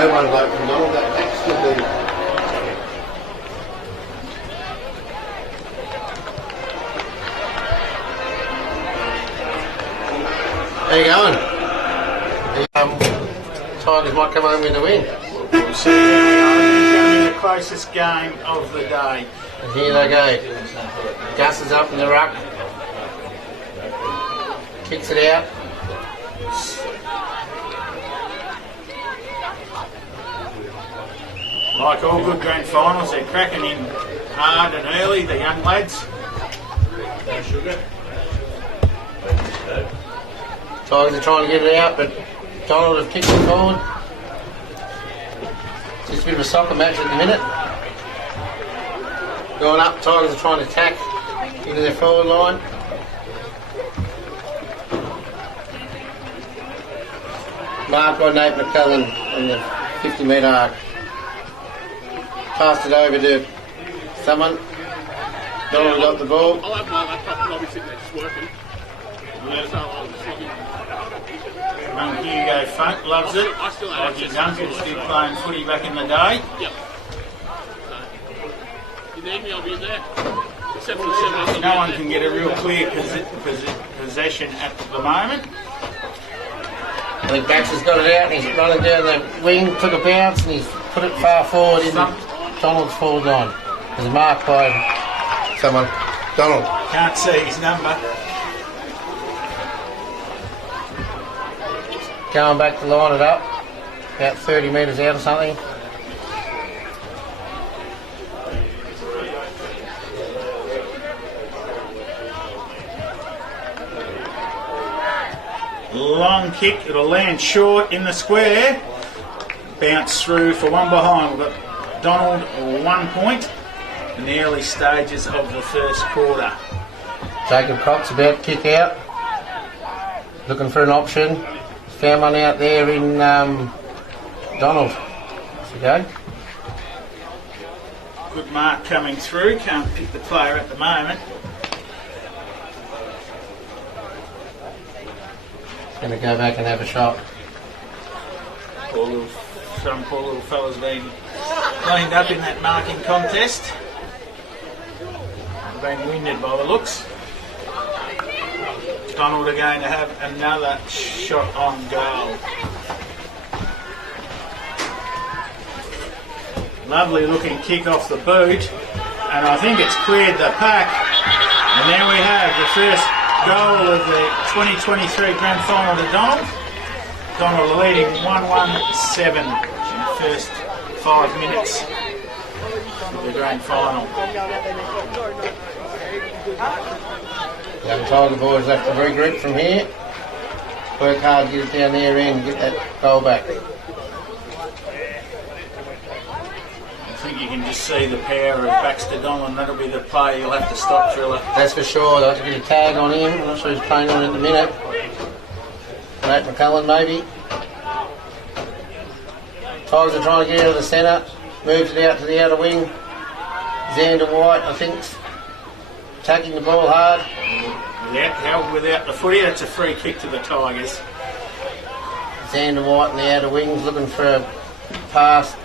No one vote for Donald, that's good. How you going? Tigers might come home with a win. We'll see. It's going to be the closest game of the day. And here they go. Gus is up in the ruck. Kicks it out. Like all good grand finals, they're cracking in hard and early, the young lads. Tigers are trying to get it out, but Donald have kicked it forward. Just a bit of a soccer match at the minute. Going up, Tigers are trying to attack into their forward line. Mark by Nate McCullen in the 50-metre arc. Passed it over to someone. Donald got the ball. I'll have my laptop probably sitting there just working. Young Hugo Funk loves it. I still have Like his uncles did playing footy back in the day. Yep. So, you need me, I'll be in there. Except for the 7 No one can get a real clear possession at the moment. I think Baxter's got it out and he's running down the wing, took a bounce and he's put it far forward in Donald's forward line. There's a mark by someone. Donald. Can't see his number. Going back to line it up. About 30 metres out or something. Long kick, it'll land short in the square. Bounce through for one behind. We've got Donald 1 point in the early stages of the first quarter. Jacob Cox about to kick out. Looking for an option. Found one out there in Donald. There you go. Good mark coming through. Can't pick the player at the moment. Going to go back and have a shot. Some poor little fella's been cleaned up in that marking contest. Been winded by the looks. Donald are going to have another shot on goal. Lovely looking kick off the boot, and I think it's cleared the pack. And there we have the first goal of the 2023 Grand Final to Donald. Donald leading 1-1-7 in the first 5 minutes of the Grand Final. Young Tiger boys have to regroup from here. Work hard, get it down their end, get that goal back. I think you can just see the power of Baxter Donald, and that'll be the play you'll have to stop, Triller. That's for sure. They'll have to get a tag on him. I'm not sure who's playing on it in a minute. Nate McCullen maybe. Tigers are trying to get out of the centre. Moves it out to the outer wing. Xander White, I think, tagging the ball hard. Held without the footy. That's a free kick to the Tigers. Xander White in the outer wings looking for a pass.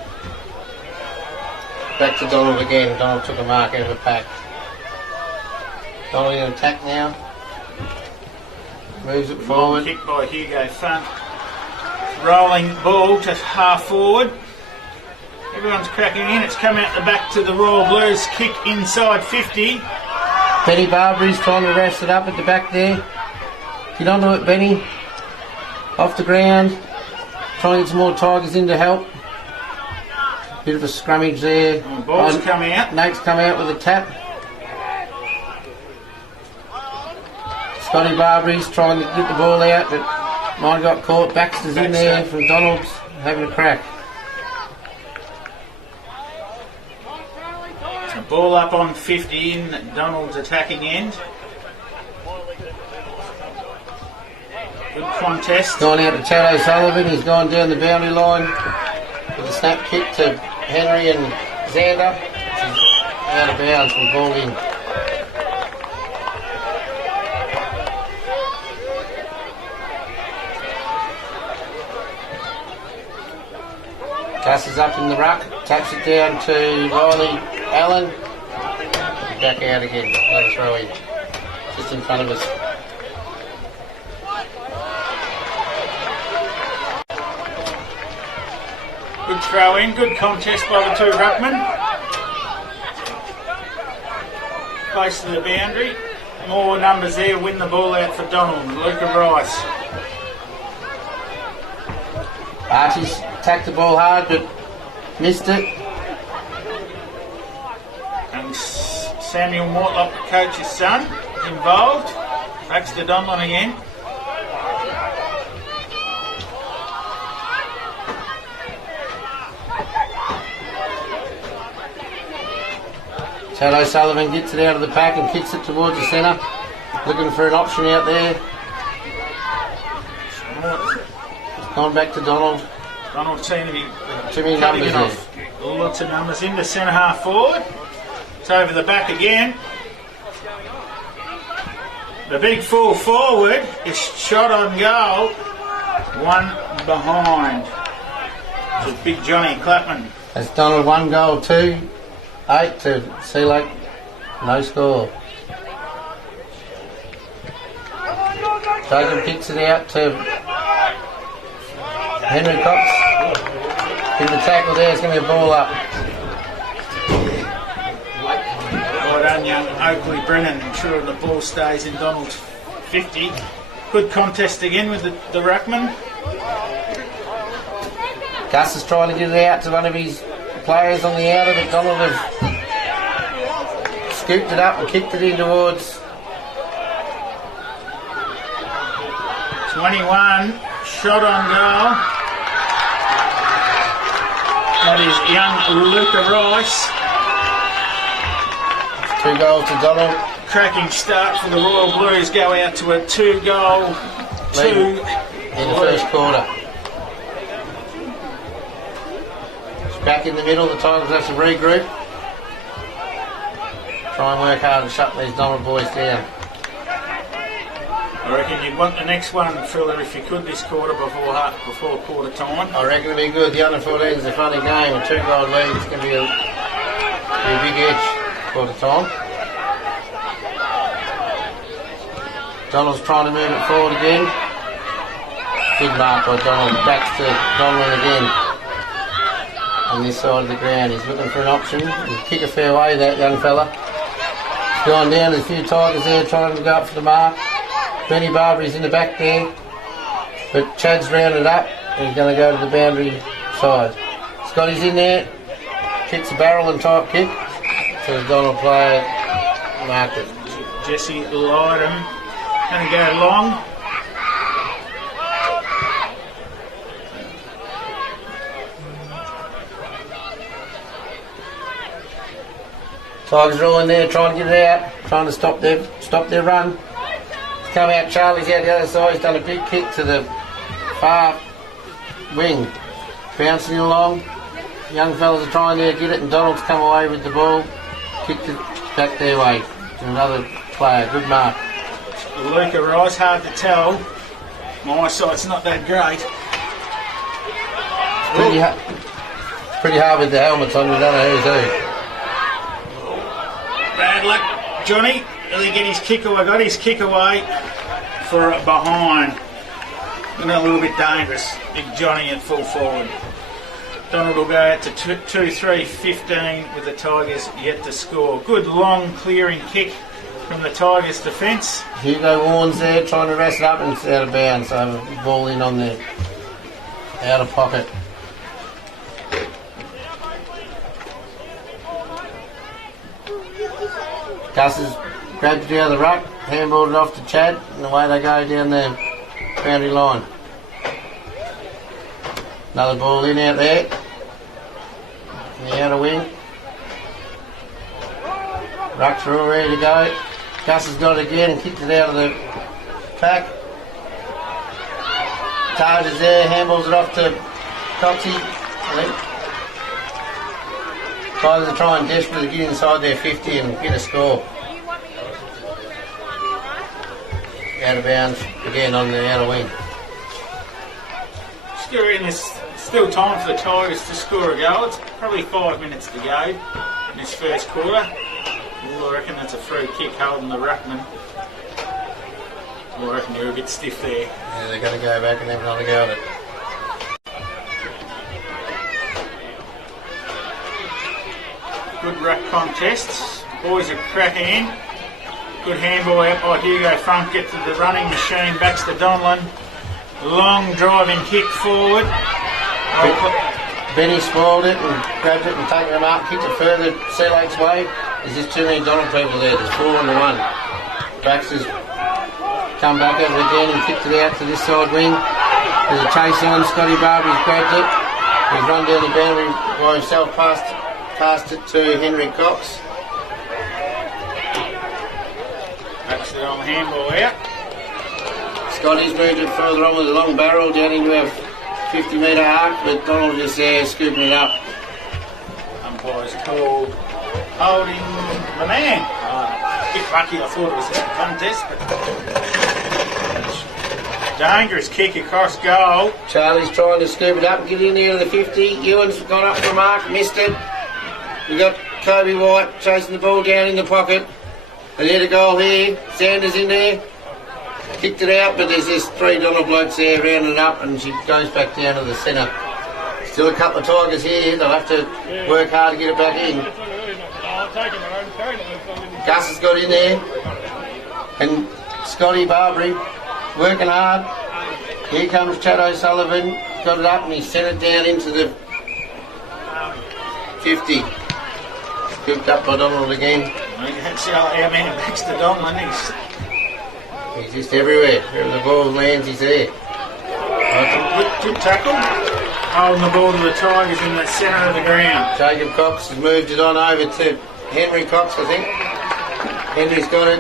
Back to Donald again. Donald took a mark out of the pack. Donald in attack now. Moves it forward. Kick by Hugo Funk. Rolling ball to half forward. Everyone's cracking in. It's come out the back to the Royal Blues. Kick inside 50. Benny Barbry's trying to rest it up at the back there. Get onto it, Benny. Off the ground. Trying to get some more Tigers in to help. Bit of a scrummage there. Ball's come out. Nate's come out with a tap. Scotty Barbry's trying to get the ball out, but mine got caught. Baxter's in there from Donald's having a crack. So ball up on 50 in Donald's attacking end. Good contest. Gone out to Chad O'Sullivan. He's gone down the boundary line with a snap kick to Henry and Xander. He's out of bounds from ball in. Gus is up in the ruck, taps it down to Riley Allen. Back out again, another throw in. Just in front of us. Good throw in, good contest by the two ruckmen. Close to the boundary. More numbers there, win the ball out for Donald. Luca Rice. Archie's attacked the ball hard but missed it. And Samuel Mortlock, the coach's son, is involved. Backs to Donald again. Chad O'Sullivan gets it out of the pack and kicks it towards the centre. Looking for an option out there. It's gone back to Donald. Donald seemed to be Too many numbers there. Lots of numbers in the centre half forward. It's over the back again. The big full forward is shot on goal. One behind. It's Big Johnny Clapman. That's Donald 1 goal, 2-8 to Sea Lake. No score. Jacob kicks it out to Henry Cox. In the tackle there, it's going to be a ball up. Well done, young Oakley Brennan, ensuring the ball stays in Donald's 50. Good contest again with the ruckman. Gus is trying to get it out to one of his players on the outer, but Donald have scooped it up and kicked it in towards 21, shot on goal. That is young Luca Rice. 2 goals to Donald. Cracking start for the Royal Blues, go out to a 2-goal lead in the first quarter. It's back in the middle, the Tigers have to regroup. Try and work hard and shut these Donald boys down. I reckon you'd want the next one, Phil, if you could, this quarter before quarter time. I reckon it'll be good. The under 14 is a funny game. A 2-goal lead is going to be a big edge quarter time. Donald's trying to move it forward again. Good mark by Donald. Back to Donald again. On this side of the ground. He's looking for an option. He'll kick a fair way, that young fella. He's gone down. There's a few Tigers there trying to go up for the mark. Benny Barbie's in the back there. But Chad's rounded up and he's going to go to the boundary side. Scotty's in there. Kicks a barrel and type kick. So the Donald player marked it. Jesse Lydham going to go long. Tigers are all in there trying to get it out, trying to stop their run. It's come out, Charlie's out the other side, he's done a big kick to the far wing. Bouncing along. Young fellas are trying to get it and Donald's come away with the ball. Kicked it back their way to another player. Good mark. Luca Rice, hard to tell. My eyesight's not that great. It's pretty hard with the helmets on, you don't know who's who. Bad luck, Johnny. Will he get his kick away? Got his kick away for a behind. And a little bit dangerous. Big Johnny at full forward. Donald will go out to 2-3-15 with the Tigers yet to score. Good long clearing kick from the Tigers' defence. Hugo Warren's there trying to rest it up and it's out of bounds. So ball in on the out of pocket. Gus has grabbed it out of the ruck, handballed it off to Chad, and away they go down the boundary line. Another ball in out there. In the outer wing. Rucks are all ready to go. Gus has got it again and kicked it out of the pack. Taj is there, handballs it off to Coxie. Tigers are trying desperately to get inside their 50 and get a score. Out of bounds again on the outer wing. Still in this Still time for the Tigers to score a goal. It's probably 5 minutes to go in this first quarter. I reckon that's a free kick holding the ruckman. I reckon they're a bit stiff there. Yeah, they're going to go back and have another go at it. Good ruck contests. Boys are cracking in. Good handball out by Hugo Funk. Gets to the running machine. Backs to Donlan. Long driving kick forward. Benny spoiled it and grabbed it and taken them up. Kicked it further Sea Lake's way. There's just too many Donald people there. There's 4 on the 1. Baxter's come back over again and kicked it out to this side wing. There's a chase on. Scotty Barbie's grabbed it. He's run down the boundary by himself past it to Henry Cox. That's it on the handball out. Scotty's moved it further on with a long barrel down into a 50-metre arc, but Donald just there scooping it up. Umpire's called holding the man. A bit lucky, I thought it was a contest, but dangerous kick across goal. Charlie's trying to scoop it up and get in there to the 50. Ewan's gone up for a mark, missed it. We've got Kobe White chasing the ball down in the pocket. And there's a goal here. Sanders in there. Kicked it out, but there's this 3 Donald blokes there rounding it up, and she goes back down to the centre. Still a couple of Tigers here. They'll have to work hard to get it back in. Gus has got in there. And Scotty Barbary working hard. Here comes Chad O'Sullivan. Got it up and he sent it down into the 50. Scooped up by Donald again. That's our man Baxter Donlan. He's just everywhere. Wherever the ball lands, he's there. Good tackle. Holding the ball to the Tigers in the centre of the ground. Jacob Cox has moved it on over to Henry Cox, I think. Henry's got it.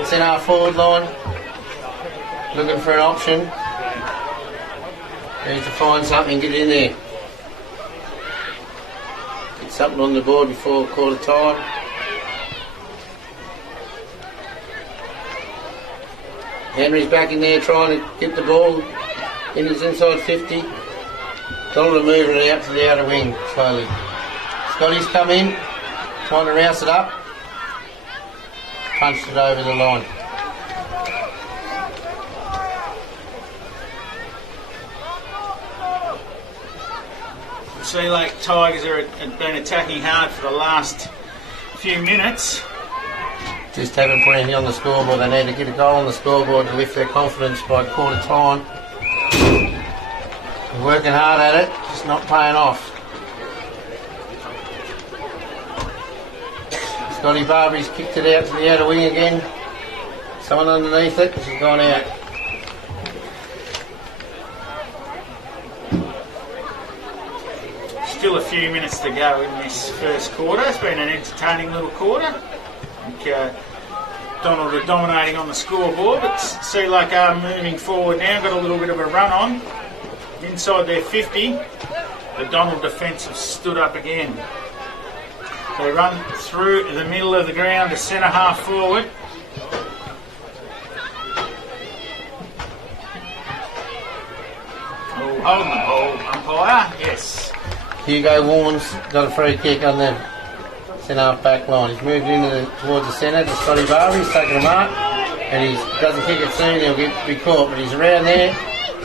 It's in our forward line. Looking for an option. Needs to find something, get it in there. Get something on the board before quarter time. Henry's back in there trying to get the ball in his inside 50. Donald moving it out to the outer wing slowly. Scotty's come in, trying to rouse it up. Punched it over the line. Sea Lake Tigers have been attacking hard for the last few minutes. Just haven't put anything on the scoreboard. They need to get a goal on the scoreboard to lift their confidence by quarter time. They're working hard at it, just not paying off. Scotty Barbie's kicked it out to the outer wing again. Someone underneath it, she's gone out. Still a few minutes to go in this first quarter. It's been an entertaining little quarter. I think Donald are dominating on the scoreboard, but Sea Lake are moving forward now. Got a little bit of a run on. Inside their 50, the Donald defence have stood up again. They run through the middle of the ground to centre half forward. Oh, holding the ball, umpire, yes. Hugo Warren's got a free kick on the centre half back line. He's moved towards the centre to Scotty Barbie. He's taken a mark, and he doesn't kick it soon. He'll be caught, but he's around there.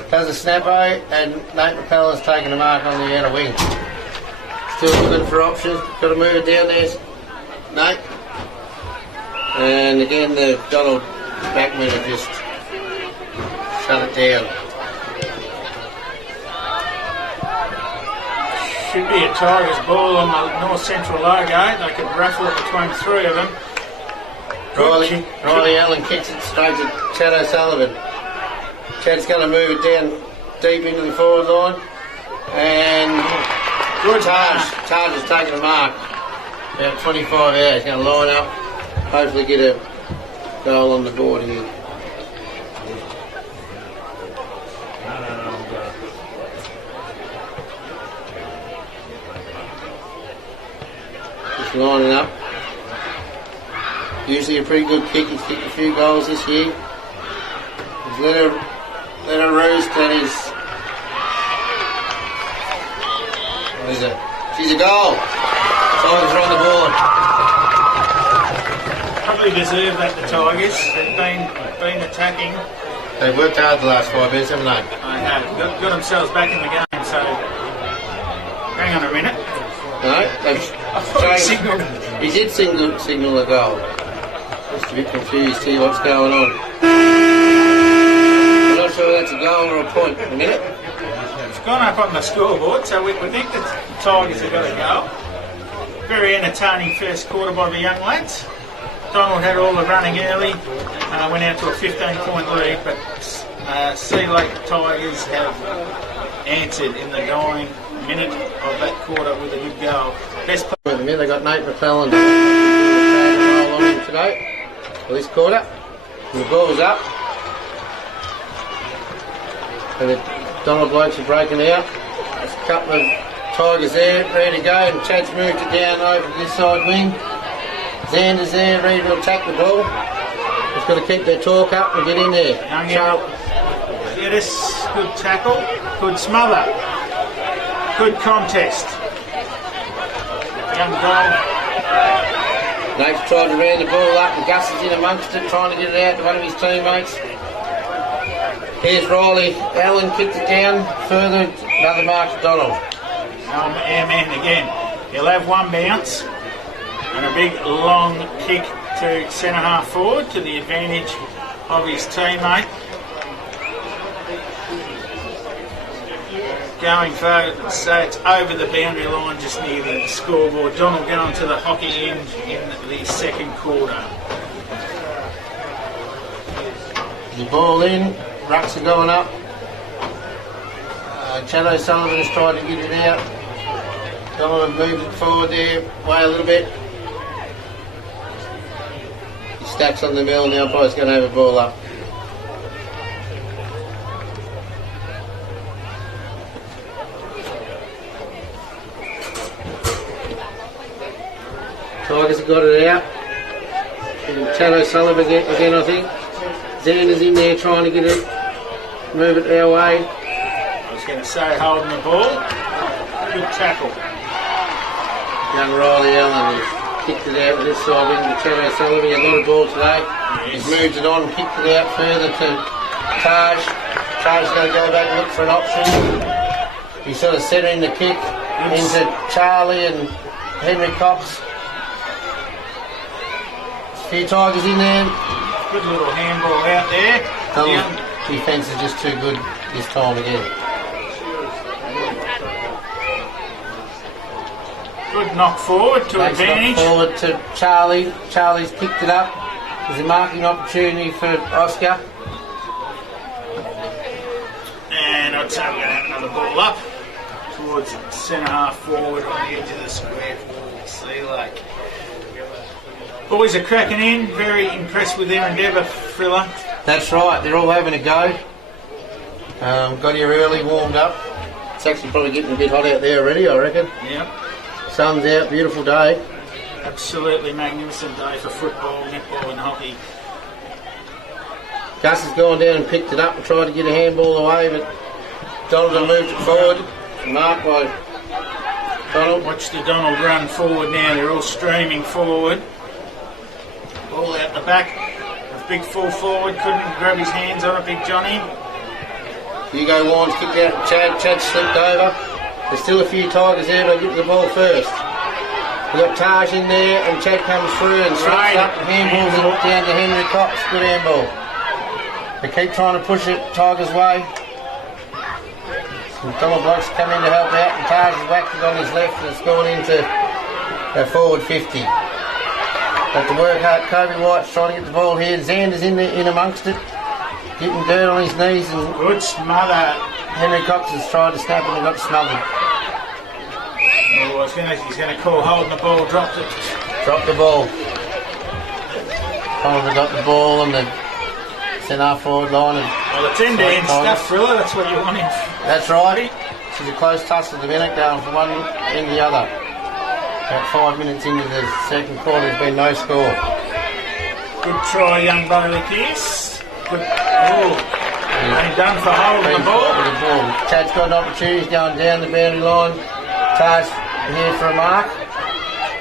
Does a snappo, and Nate McCullough's taken a mark on the outer wing. Still looking for options. Got to move it down there, Nate. And again, the Donald backmen have just shut it down. Should be a Tigers ball on the North Central logo. They could raffle it between 3 of them. Riley Allen kicks it straight to Chad O'Sullivan. Chad's going to move it down deep into the forward line. And good Taj has taken a mark. About 25 out. He's going to line up. Hopefully get a goal on the board here. Just lining up. Usually a pretty good kick. He's kicked a few goals this year. He's let her roost and he's She's a goal. Tigers are on the board. Probably deserve that, the Tigers. They've been attacking. They've worked hard the last 5 minutes, haven't they? I have. Got themselves back in the game, so hang on a minute. No, they've Signalled. He did signal a goal. Just a bit confused here what's going on. I'm not sure that's a goal or a point. A minute. It's gone up on the scoreboard, so we think that the Tigers have got a goal. Very entertaining first quarter by the young lads. Donald had all the running early, went out to a 15-point lead, but Sea Lake Tigers have answered in the dying minute of that quarter with a good goal. Best player. At the minute, they got Nate McClellan on him today for this quarter. And the ball's up. And the Donald blokes are breaking out. There's a couple of Tigers there, ready to go, and Chad's moved it down over to this side wing. Xander's there, ready to attack the ball. Just got to keep their talk up and get in there. Geddes, good tackle, good smother, good contest. Young goal. Nate's tried to round the ball up, and Gus is in amongst it, trying to get it out to one of his teammates. Here's Riley. Allen kicked it down further. Another mark to Donald. Airman again. He'll have one bounce. And a big long kick to centre half forward to the advantage of his teammate. Going forward, so it's over the boundary line just near the scoreboard. Donald going to the hockey end in the second quarter. The ball in, rucks are going up. Chad O'Sullivan's tried to get it out. Donald moved it forward there, way a little bit. Stacks on the mill, now boys going to have a ball up. Tigers have got it out. And Chad O'Sullivan again, I think. Xander's in there trying to get it, move it our way. I was going to say holding the ball. Good tackle. Young Riley Allen has kicked it out to this side wing to Chad O'Sullivan. He had a lot of ball today. He's moved it on, kicked it out further to Taj. Taj is going to go back and look for an option. He's sort of centering the kick into Charlie and Henry Cox. A few Tigers in there. Good little handball out there. Defence is just too good this time again. Good knock forward to Thanks advantage. Knock forward to Charlie. Charlie's picked it up. There's a marking opportunity for Oscar. And I'd say we're going to have another ball up towards centre half forward on the edge of the square for Sea Lake. Boys are cracking in. Very impressed with their endeavour, Frilla. That's right. They're all having a go. Got here early, warmed up. It's actually probably getting a bit hot out there already, I reckon. Yep. Sun's out, beautiful day. Absolutely magnificent day for football, netball and hockey. Gus has gone down and picked it up and tried to get a handball away, but Donald moved it forward. Marked by Donald. Watch the Donald run forward now. They're all streaming forward. Ball out the back. A big full forward. Couldn't grab his hands on it, Big Johnny. Hugo Warren's kicked out to Chad. Chad slipped over. There's still a few Tigers there, but I'll get to the ball first. We've got Taj in there, and Chad comes through and slips up and handballs it down to Henry Cox. Good handball. They keep trying to push it Tigers' way. Some Donald blokes come in to help out, and Taj has whacked it on his left, and it's gone into a forward 50. Have to work hard. Kobe White's trying to get the ball here. Xander's in amongst it, getting dirt on his knees, and Good smother. Henry Cox has tried to snap it and got smothered. Oh, he's going to call holding the ball, dropped it. Dropped the ball. Probably got the ball on the centre forward line. Well, it's end-to-end stuff, Frilla, that's what you want him. That's right. She's a close tussle at the minute, going from one end to the other. About 5 minutes into the second quarter, there's been no score. Good try, young Bailey Kearse. Good. Oh, and done for holding the ball. Chad's got an opportunity, he's going down the boundary line. Taj here for a mark.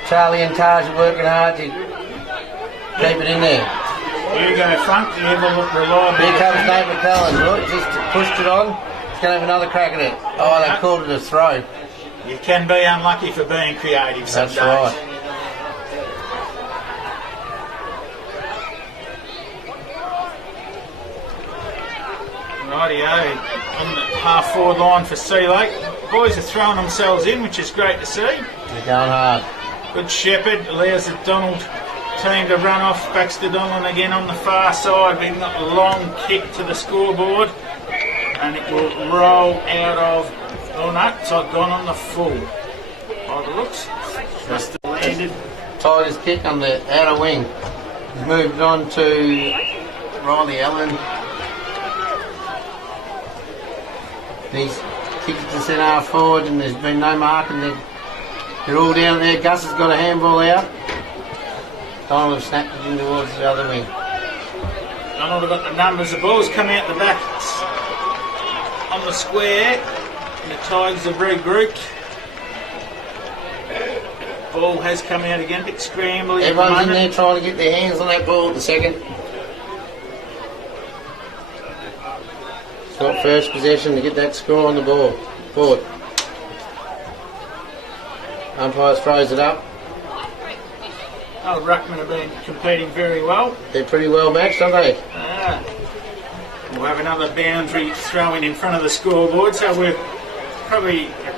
Charlie and Taj are working hard to keep it in there. You go front, you ever look reliable. Here comes Nate McClellan. Look, just pushed it on. He's going to have another crack at it. Oh, they called it a throw. You can be unlucky for being creative some days. That's right. Rightio, on the half-forward line for Sea Lake. Boys are throwing themselves in, which is great to see. They're going hard. Good Shepherd allows the Donald team to run off. Baxter Donald again on the far side. We've got a long kick to the scoreboard. And it will roll out of... Oh no, it's gone on the full. By the looks. Just landed. Tigers kick on the outer wing. He's moved on to Riley Allen. He's kicked to centre half forward and there's been no mark and they're all down there. Gus has got a handball out. Donald have snapped it in towards the other wing. Donald have got the numbers. The ball's come out the back on the square. And the Tigers have regrouped. Ball has come out again, a bit scrambly. Everyone's in there trying to get their hands on that ball at the second. Got first possession to get that score on the board. Umpires throws it up. Oh, Ruckman have been competing very well. They're pretty well matched, aren't they? We'll have another boundary throw in front of the scoreboard, so we're probably a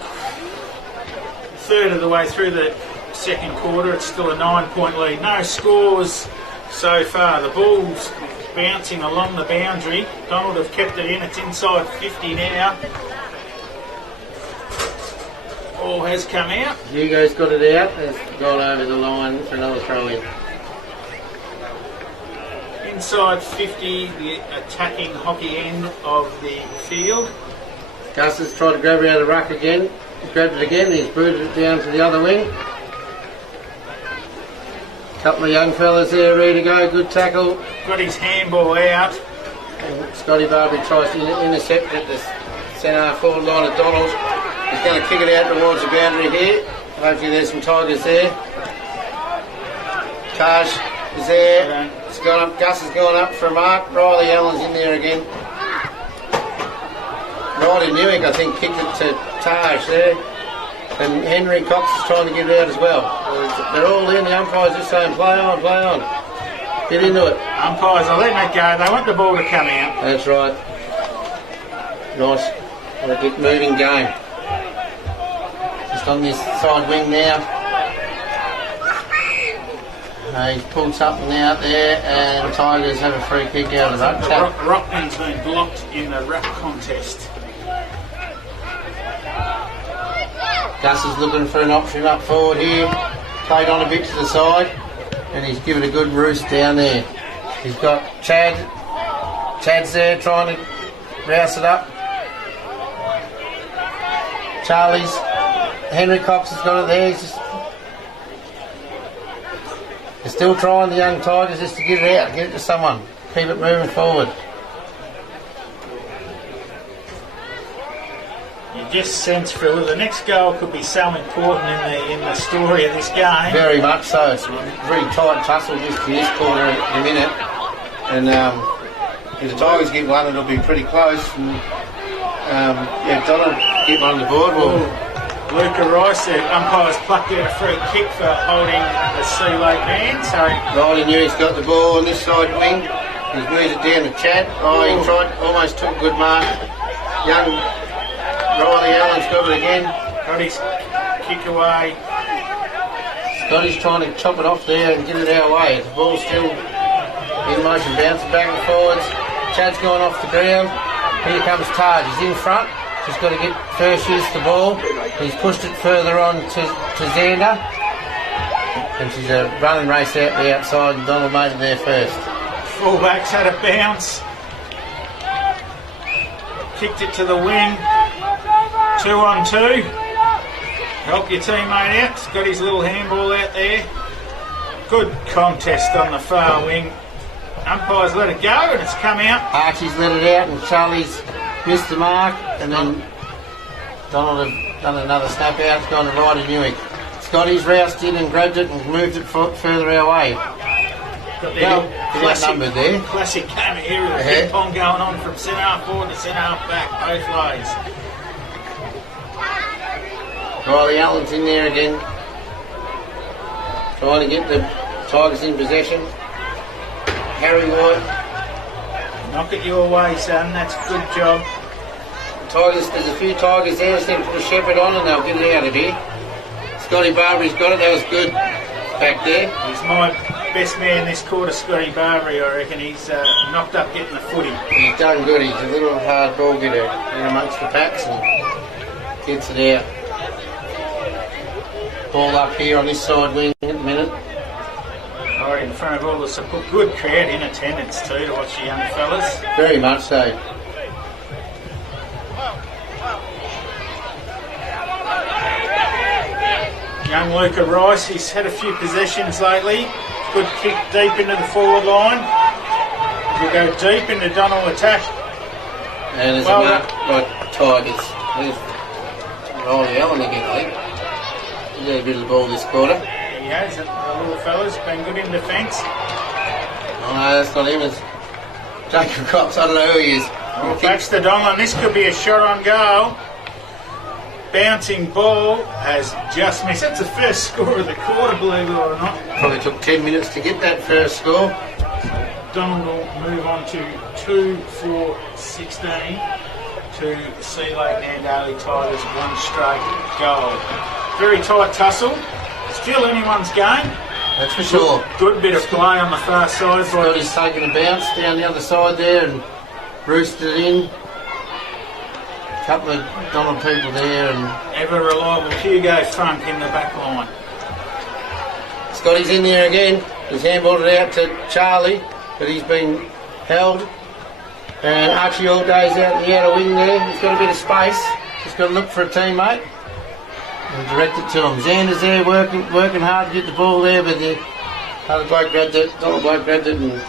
third of the way through the second quarter. It's still a 9-point lead. No scores so far. The ball's bouncing along the boundary. Donald have kept it in. It's inside 50 now. Ball has come out. Hugo's got it out. It's gone over the line for another throw in. Inside 50, the attacking hockey end of the field. Gus has tried to grab it out of the ruck again. He's grabbed it again. He's booted it down to the other wing. Couple of young fellas there ready to go. Good tackle. Got his handball out. And Scotty Barbie tries to intercept at the centre forward line of Donald. He's going to kick it out towards the boundary here. Hopefully there's some Tigers there. Taj is there. It's gone up. Gus has gone up for a mark. Riley Allen's in there again. Riley Newick, I think, kicked it to Taj there. And Henry Cox is trying to get it out as well. They're all in. The umpires just saying, play on, play on. Get into it. Umpires are letting it go. They want the ball to come out. That's right. Nice. What a good moving game. Just on this side wing now. He's pulled something out there and Tigers have a free kick out of the ruck. Rockman's been blocked in the ruck contest. Gus is looking for an option up forward here. Played on a bit to the side and he's given a good roost down there. He's got Chad. Chad's there trying to rouse it up. Charlie's. Henry Cox has got it there. They're still trying, the young Tigers, just to get it out, get it to someone. Keep it moving forward. You just sense, Phil, the next goal could be so important in the story of this game. Very much so. It's a very tight tussle just for this quarter in a minute. And if the Tigers get one, it'll be pretty close. And, Donald get one on the board. Luca Rice, the umpires plucked out a free kick for holding the Sea Lake man. So Riley Newey's got the ball on this side wing. He's moved it down to Chad. He tried, almost took a good mark. Young Riley Allen's got it again. Got his kick away. Scotty's trying to chop it off there and get it our way. The ball's still in motion, bouncing back and forwards. Chad's gone off the ground. Here comes Taj. He's in front. He's got to get first use of the ball. He's pushed it further on to Xander. And she's a running race out the outside and Donald made it there first. Fullbacks had a bounce. Kicked it to the wing. 2-on-2. Help your teammate out. He's got his little handball out there. Good contest on the far wing. Umpires let it go and it's come out. Archie's let it out and Charlie's missed the mark, and then Donald have done another snap out. It's gone to right in Newick. Scotty's roused in and grabbed it and moved it further our way. Got Well, he's outnumbered there. Classic game here with ping pong going on from centre half forward to centre half back, both ways. Riley Allen's in there again, trying to get the Tigers in possession. Harry White. Knock it your way, son. That's a good job. Tigers, there's a few Tigers there. Just need to put a shepherd on and they'll get it out of here. Scotty Barbry's got it. That was good back there. He's my best man this quarter, Scotty Barbary. I reckon he's knocked up getting the footy. He's done good. He's a little hard ball getter in amongst the packs and gets it out. Ball up here on this side wing at the minute. Right in front of all the support. Good crowd in attendance too to watch the young fellas. Very much so. Young Luca Rice, he's had a few possessions lately. Good kick deep into the forward line. He'll go deep into Donald attack. And there's a mark by Tigers. There's Riley Allen again, I think. He's had a bit of the ball this quarter. He has, the little fella's been good in defence. Oh no, that's not him. It's Jacob Cox. I don't know who he is. Well, backs to Donald, and this could be a shot on goal. Bouncing ball has just missed. That's the first score of the quarter, believe it or not. Probably took 10 minutes to get that first score. Donald will move on to 2-4-16 to Sea Lake Nandaly Tigers, one straight goal. Very tight tussle. Still anyone's game. That's for sure. Good bit of play on the far side. Scotty's taken a bounce down the other side there and roosted it in. A couple of Donald people there and ever reliable Hugo Funk in the back line. Scotty's in there again. He's handballed it out to Charlie, but he's been held. And Archie all day's out in the outer wing there. He's got a bit of space. He's got to look for a teammate and direct it to him. Xander's there working hard to get the ball there, but the other bloke grabbed it. Donald bloke grabbed it and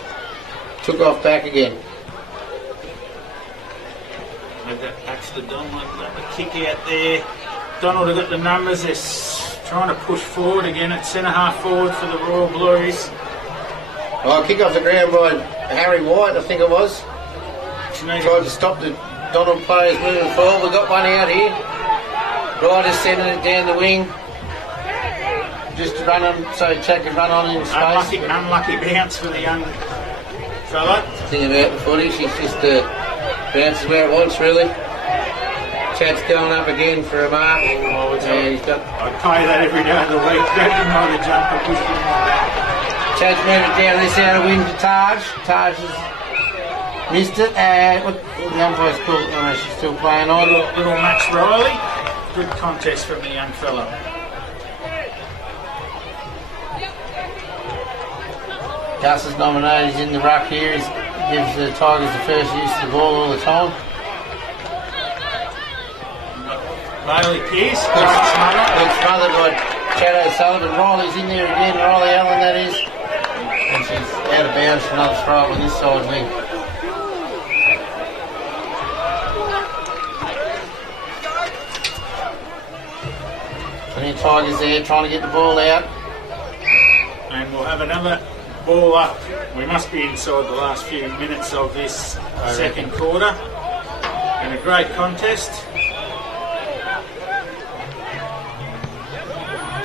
took off back again. That's the Donald, the kick out there. Donald have got the numbers. They're trying to push forward again at centre half forward for the Royal Blues. Oh, kick off the ground by Harry White, I think it was. Tried to stop the Donald players moving forward. We've got one out here. Ryder's sending it down the wing. Just to run on, so Chad can run on in space. Unlucky bounce for the young fella. Thing about the footy, she's just bounces where it wants, really. Chad's going up again for a mark. Oh, and he's got. I'd pay that every day of the week. Grab him by the jumper, push him in the back. Chad's moved it down this outer wing to Taj. Taj has missed it. What the umpire's called? Oh no, she's still playing on. Little Max Riley. Good contest from the young fella. Gus is nominated. He's in the ruck here. He gives the Tigers the first use of the ball all the time. Bailey Pearce. Good smothered by Chad O'Sullivan. Riley's in there again. Riley Allen, that is. And she's out of bounds for another throw on this side wing. Plenty of Tigers there trying to get the ball out. And we'll have another ball up. We must be inside the last few minutes of this second quarter. And a great contest.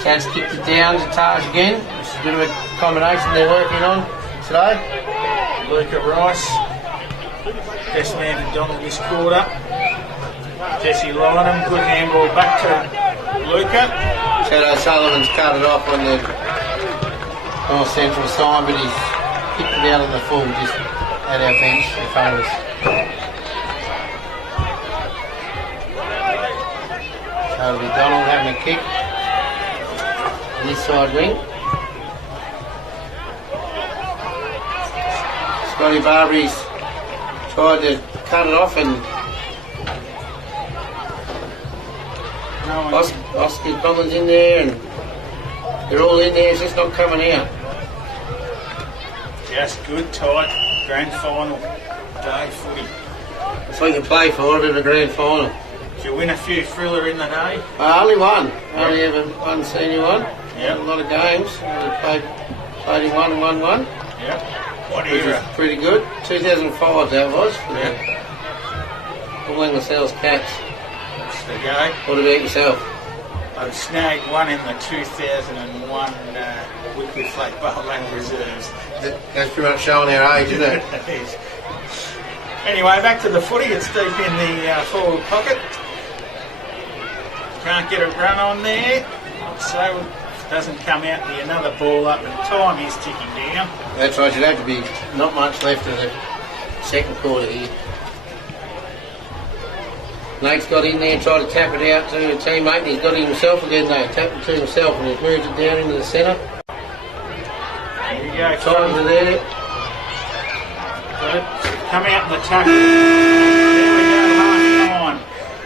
Chad's kicked it down to Taj again. It's a bit of a combination they're working on today. Luca Rice, best man for Donald this quarter. Jesse Lynham, good handball back to Luca. Chad O'Sullivan's cut it off on the North Central side, but he's kicked it out on the full, just at our bench in front of us. So it'll be Donald having a kick. This side wing. Scotty Barbry's tried to cut it off and Oscar Collins in there and they're all in there, it's just not coming out. Just good, tight, grand final day footy. That's what you can play for, a bit of a grand final. Did you win a few thriller in the day? Only one. Only ever one senior one. Yeah. A lot of games. We played in one and won one. Yeah. What Which era? was pretty good. 2005 that was. Yeah. For when the South Cats. That's the go. What about yourself? I snagged one in the 2001 Weekly Flag Bowling Reserves. That's pretty much showing our age, isn't it? It is. Anyway, back to the footy. It's deep in the forward pocket. Can't get a run on there. So doesn't come out the another ball up and time is ticking down. That's right, you'd have to be not much left of the second quarter here. Nate's got in there, tried to tap it out to a teammate, and he's got it himself again though, tapped it to himself, and he's moved it down into the centre. Here we go. Times are there. Come out in the tackle. There we go,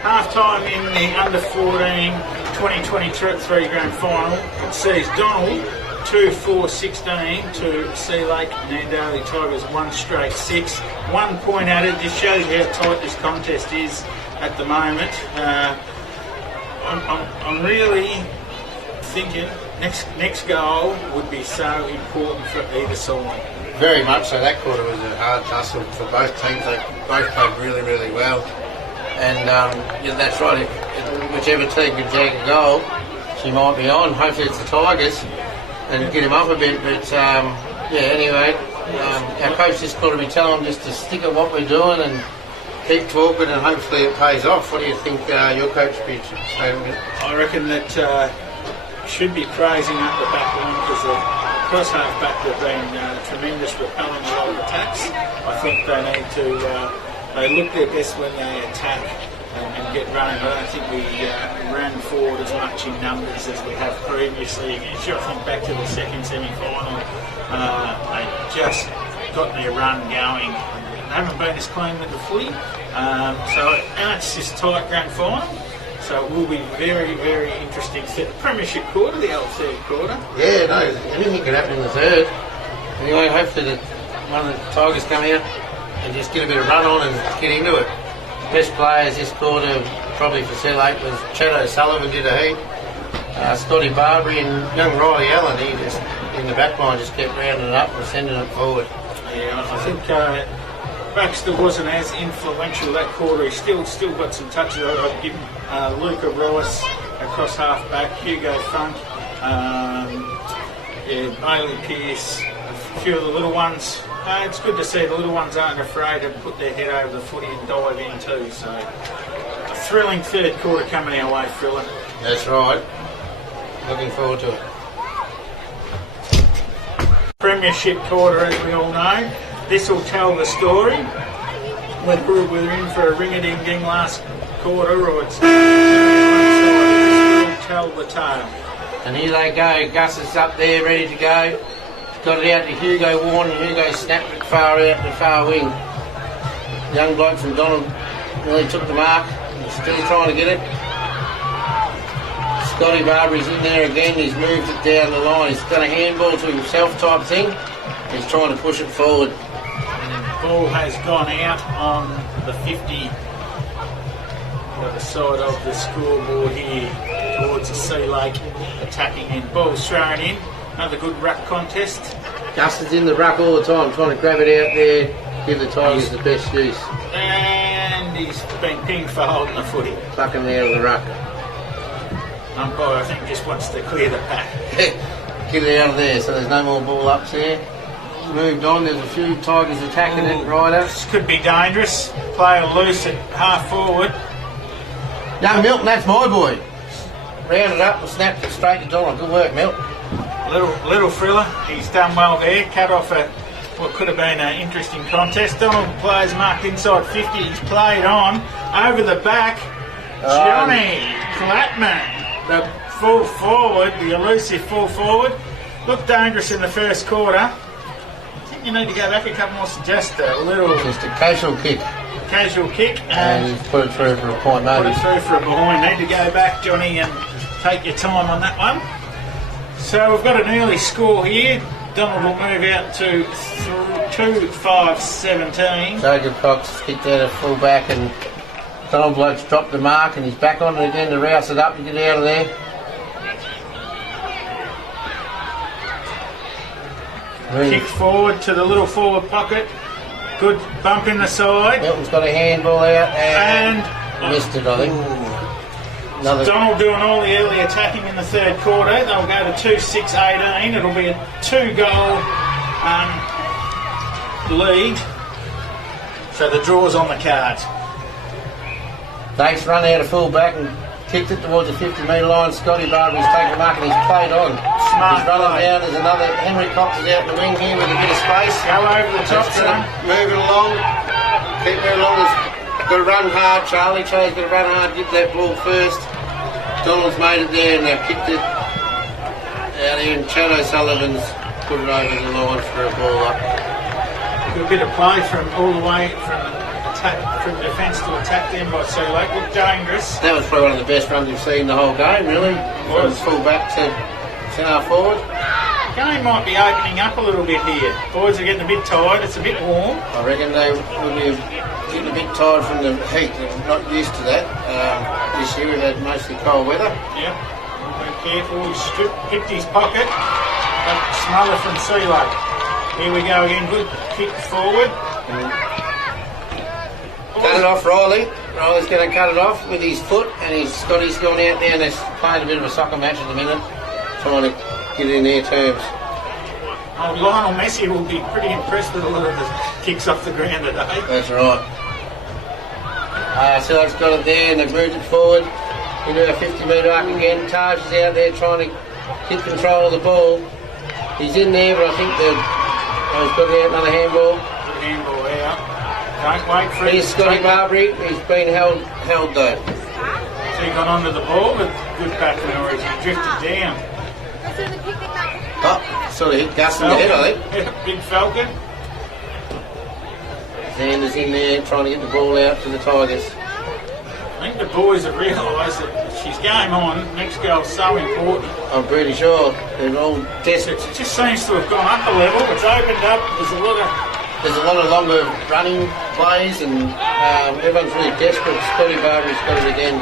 half time in the under 14 2023 grand final. It sees Donald 2-4-16 to Sea Lake Nandaly Tigers 1 straight 6. 1 point added. This shows you how tight this contest is at the moment. I'm really thinking next goal would be so important for either side. Very much so. That quarter was a hard tussle for both teams. They both played really, really well. And yeah, that's right. Whichever team can jag a goal, she might be on. Hopefully it's the Tigers and get him up a bit. But yeah, anyway, our coach just got to be telling them just to stick at what we're doing and keep talking, and hopefully it pays off. What do you think your coach should be saying? I reckon that should be praising up the back line because the cross half back have been tremendous, repelling a lot of attacks. I think they need to. They look their best when they attack and get running. I don't think we ran forward as much in numbers as we have previously against you. I think back to the second semi-final, they just got their run going. They haven't been as clean with the footy. So now it's this tight grand final. So it will be very, very interesting. Set the premiership quarter, the old third quarter. Yeah, no, anything can happen in the third. Anyway, hopefully one of the Tigers come out and just get a bit of run on and get into it. Best players this quarter, probably for Sea Lake, was Chad O'Sullivan did a heap. Scotty Barbary and young Riley Allen, he just in the back line just kept rounding it up and sending it forward. Yeah, I think Baxter wasn't as influential that quarter. He still got some touches. I'd give Luca Ross across half back, Hugo Funk, Bailey Pearce, a few of the little ones. It's good to see the little ones aren't afraid to put their head over the footy and dive in too. So a thrilling third quarter coming our way, Thriller. That's right. Looking forward to it. Premiership quarter, as we all know. This will tell the story. Whether we're in for a ring-a-ding-ding last quarter or it's this will tell the tale. And here they go. Gus is up there, ready to go. Got it out to Hugo Warren. Hugo snapped it far out the far wing. Young bloke from Donald really took the mark. He's still trying to get it. Scotty Barbary's in there again. He's moved it down the line. He's got a handball to himself type thing. He's trying to push it forward. And the ball has gone out on the 50. The other side of the scoreboard here towards the Sea Lake attacking end. Ball's thrown in. Another good ruck contest. Gus is in the ruck all the time, trying to grab it out there, give the Tigers the best use. And he's been pinged for holding the footy. Plucking out of the ruck. Umpire, I think, just wants to clear the pack. Get it out of there so there's no more ball ups there. Moved on, there's a few Tigers attacking it right up. This could be dangerous. Player loose at half forward. Young Milton, that's my boy. Rounded up and snapped it straight to Donald. Good work, Milton. Little thriller. He's done well there. Cut off what could have been an interesting contest. Donald players marked inside 50. He's played on over the back. Johnny Clapman, the full forward, the elusive full forward, looked dangerous in the first quarter. I think you need to go back a couple more. Just a casual kick. Casual kick and put it through for a point, maybe. Put it through for a behind. Need to go back, Johnny, and take your time on that one. So we've got an early score here. Donald will move out to 2-5-17. Jacob Cox kicked out at full back and Donald Bloke's dropped the mark and he's back on it again to rouse it up and get out of there. Kick forward to the little forward pocket. Good bump in the side. Milton's got a handball out and missed it, I think. Donald doing all the early attacking in the third quarter. They'll go to 2-6-18. It'll be a 2-goal lead. So the draw's on the cards. Dave's run out of full back and kicked it towards the 50-metre line. Scotty Barbie's taken the mark and he's played on. Smart He's running play. down. There's another. Henry Cox is out in the wing here with a bit of space. Go over the top, son. Moving along. Keep moving along. Got to run hard. Charlie's got to run hard. Get that ball first. Donald's made it there and they've kicked it out here. And Chad O'Sullivan's put it over the line for a ball up. Good bit of play from all the way from defence to attack them by Sea Lake. Looked dangerous. That was probably one of the best runs we've seen the whole game, really. From full back to centre forward. Game might be opening up a little bit here. Boys are getting a bit tired. It's a bit warm. I reckon they will be getting a bit tired from the heat. They're not used to that. This year we've had mostly cold weather. Yep. Be careful. He's picked his pocket. But smother from Sea Lake. Here we go again. Good kick forward. Cut it off, Riley. Riley's going to cut it off with his foot, and Scotty's gone out there, and they're playing a bit of a soccer match at the minute, trying to get it in their terms. Oh, Lionel Messi will be pretty impressed with a lot of the kicks off the ground today. That's right. So they've got it there, and they've moved it forward into a 50-metre arc again. Taj is out there trying to keep control of the ball. He's in there, but I think he's got out another handball. Good handball out. Don't wait for it. Here's Scotty Barbary. He's been held though. So he got onto the ball, but good back noise. He drifted down. Oh, sort of hit Gus in the head, I think. Yeah, big Falcon. Xander's in there trying to get the ball out to the Tigers. I think the boys have realised that she's game on. Next goal's so important. I'm pretty sure they're all desperate. It just seems to have gone up a level. It's opened up. There's a lot of longer running plays and everyone's really desperate. Scotty Barbary's got it again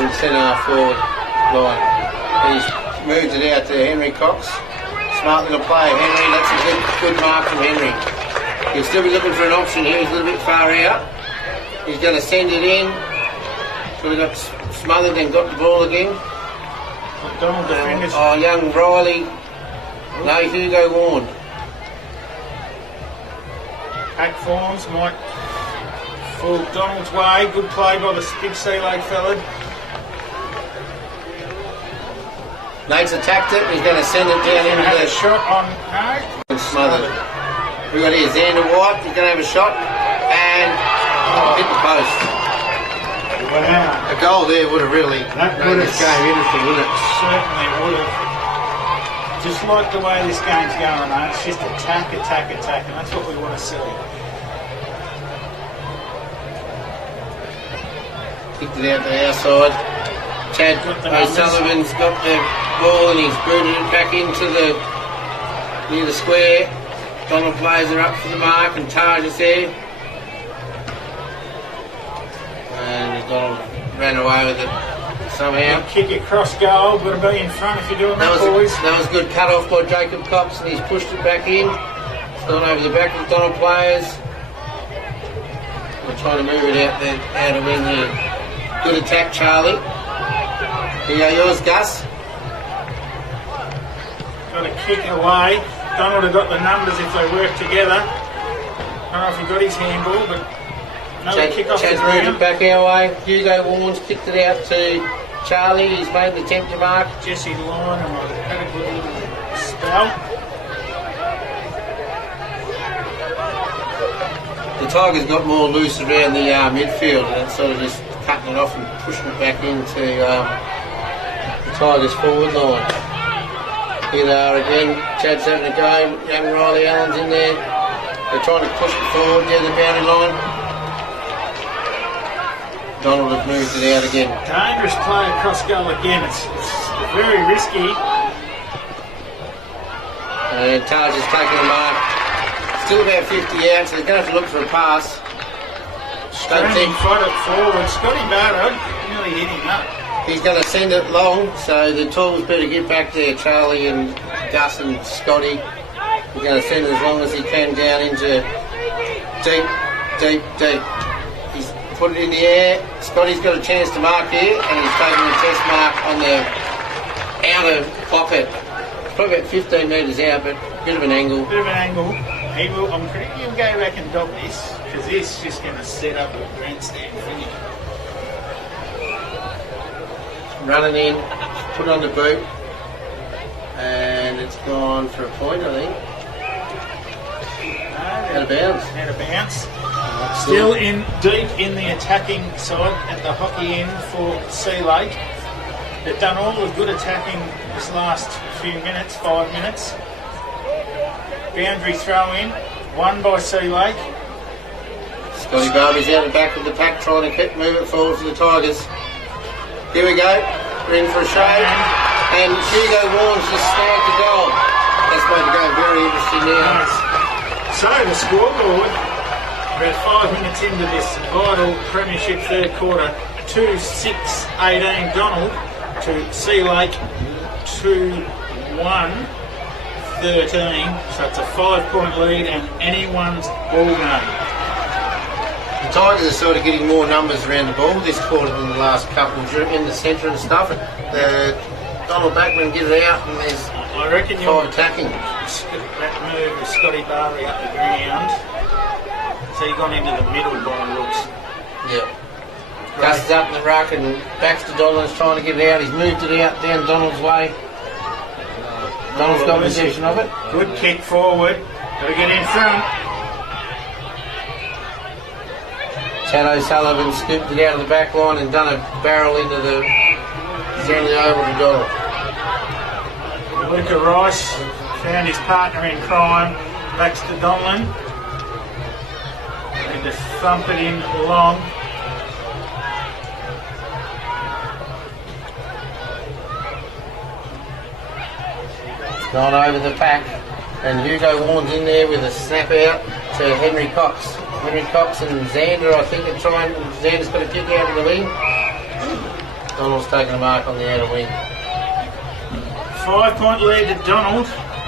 on centre forward line. He's moved it out to Henry Cox. Smart little play, Henry. That's a good mark from Henry. He'll still be looking for an option here. He's a little bit far out. He's going to send it in. So we got smothered and got the ball again. Donald defenders. Oh, young Riley. No, Hugo Warren. Pack forms might fall Donald's way. Good play by the big Sea Lake fella. Nate's attacked it. He's going to send it down into Had a the shot on. No. smothered. We got here Xander White. He's going to have a shot and hit the post. Wow. A goal there would have really made this game interesting, wouldn't it? Certainly would have. Just like the way this game's going, mate. It's just attack, and that's what we want to see. Kicked it out to our side. Chad O'Sullivan's got the ball and he's booted it back into near the square. Donald plays her up for the mark and Taj is there. And Donald ran away with it somehow. Kick across goal, got to be in front if you're doing that, boys. That was a good cut off by Jacob Cox and he's pushed it back in. It's gone over the back of the Donald players. We're trying to move it out of wing here. Good attack, Charlie. Here you go, yours, Gus. Got a kick away. Donald have got the numbers if they work together. I don't know if he got his handball, but another kick off the Chad's moved ground. it back our way. Hugo Warren's kicked it out to Charlie. He's made the attempt to mark. Jesse Lyon had a good little spell. The Tigers got more loose around the midfield and it's sort of just cutting it off and pushing it back into the Tigers forward line. Here they are again. Chad's having a go. Young Riley Allen's in there. They're trying to push it forward near the boundary line. Donald has moved it out again. Dangerous play across goal again. It's very risky. And Taj is taking the mark. Still about 50 out, so they're going to have to look for a pass. Standing foot forward. Scotty Barrow nearly hit him up. He's going to send it long, so the tools better get back there. Charlie and Gus and Scotty. He's going to send it as long as he can down into deep. He's put it in the air. Scotty's got a chance to mark here, and he's taking a test mark on the outer pocket. It's probably about 15 metres out, but a bit of an angle. He will, I'm predicting he'll go back and dog this, because this is just going to set up a grandstand finish. Running in, put on the boot, and it's gone for a point, I think. Out of bounds. Out of bounds. Still in deep in the attacking side at the hockey end for Sea Lake. They've done all the good attacking this last few minutes, 5 minutes. Boundary throw in, won by Sea Lake. Scotty Barbie's out the back of the pack trying to move it forward to the Tigers. Here we go, we're in for a shade, and Hugo Warnes just snagged the goal. That's going to go very interesting now. So the scoreboard, about 5 minutes into this vital premiership third quarter, 2-6-18 Donald to Sea Lake 2-1-13, so it's a 5-point lead and anyone's ball game. The Tigers are sort of getting more numbers around the ball this quarter than the last couple in the centre and stuff. Donald Backman get it out, and there's I reckon 5 attacking. That move with Scotty Barry up the ground, so he gone into the middle by looks. Yep. Gus is up in the ruck, and Baxter Donald's trying to get it out. He's moved it out down Donald's way. Donald's got possession of it. Good kick forward. Got to get in front. Chad O'Sullivan scooped it out of the back line and done a barrel into the centre over to Donald. Luca Rice found his partner in crime, Baxter Donlan, and to thump it in long. Gone over the pack, and Hugo Warnes in there with a snap out to Henry Cox. Henry Cox and Xander, I think, are trying. Xander's got a kick out of the wing. Donald's taking a mark on the outer wing. 5-point lead to Donald,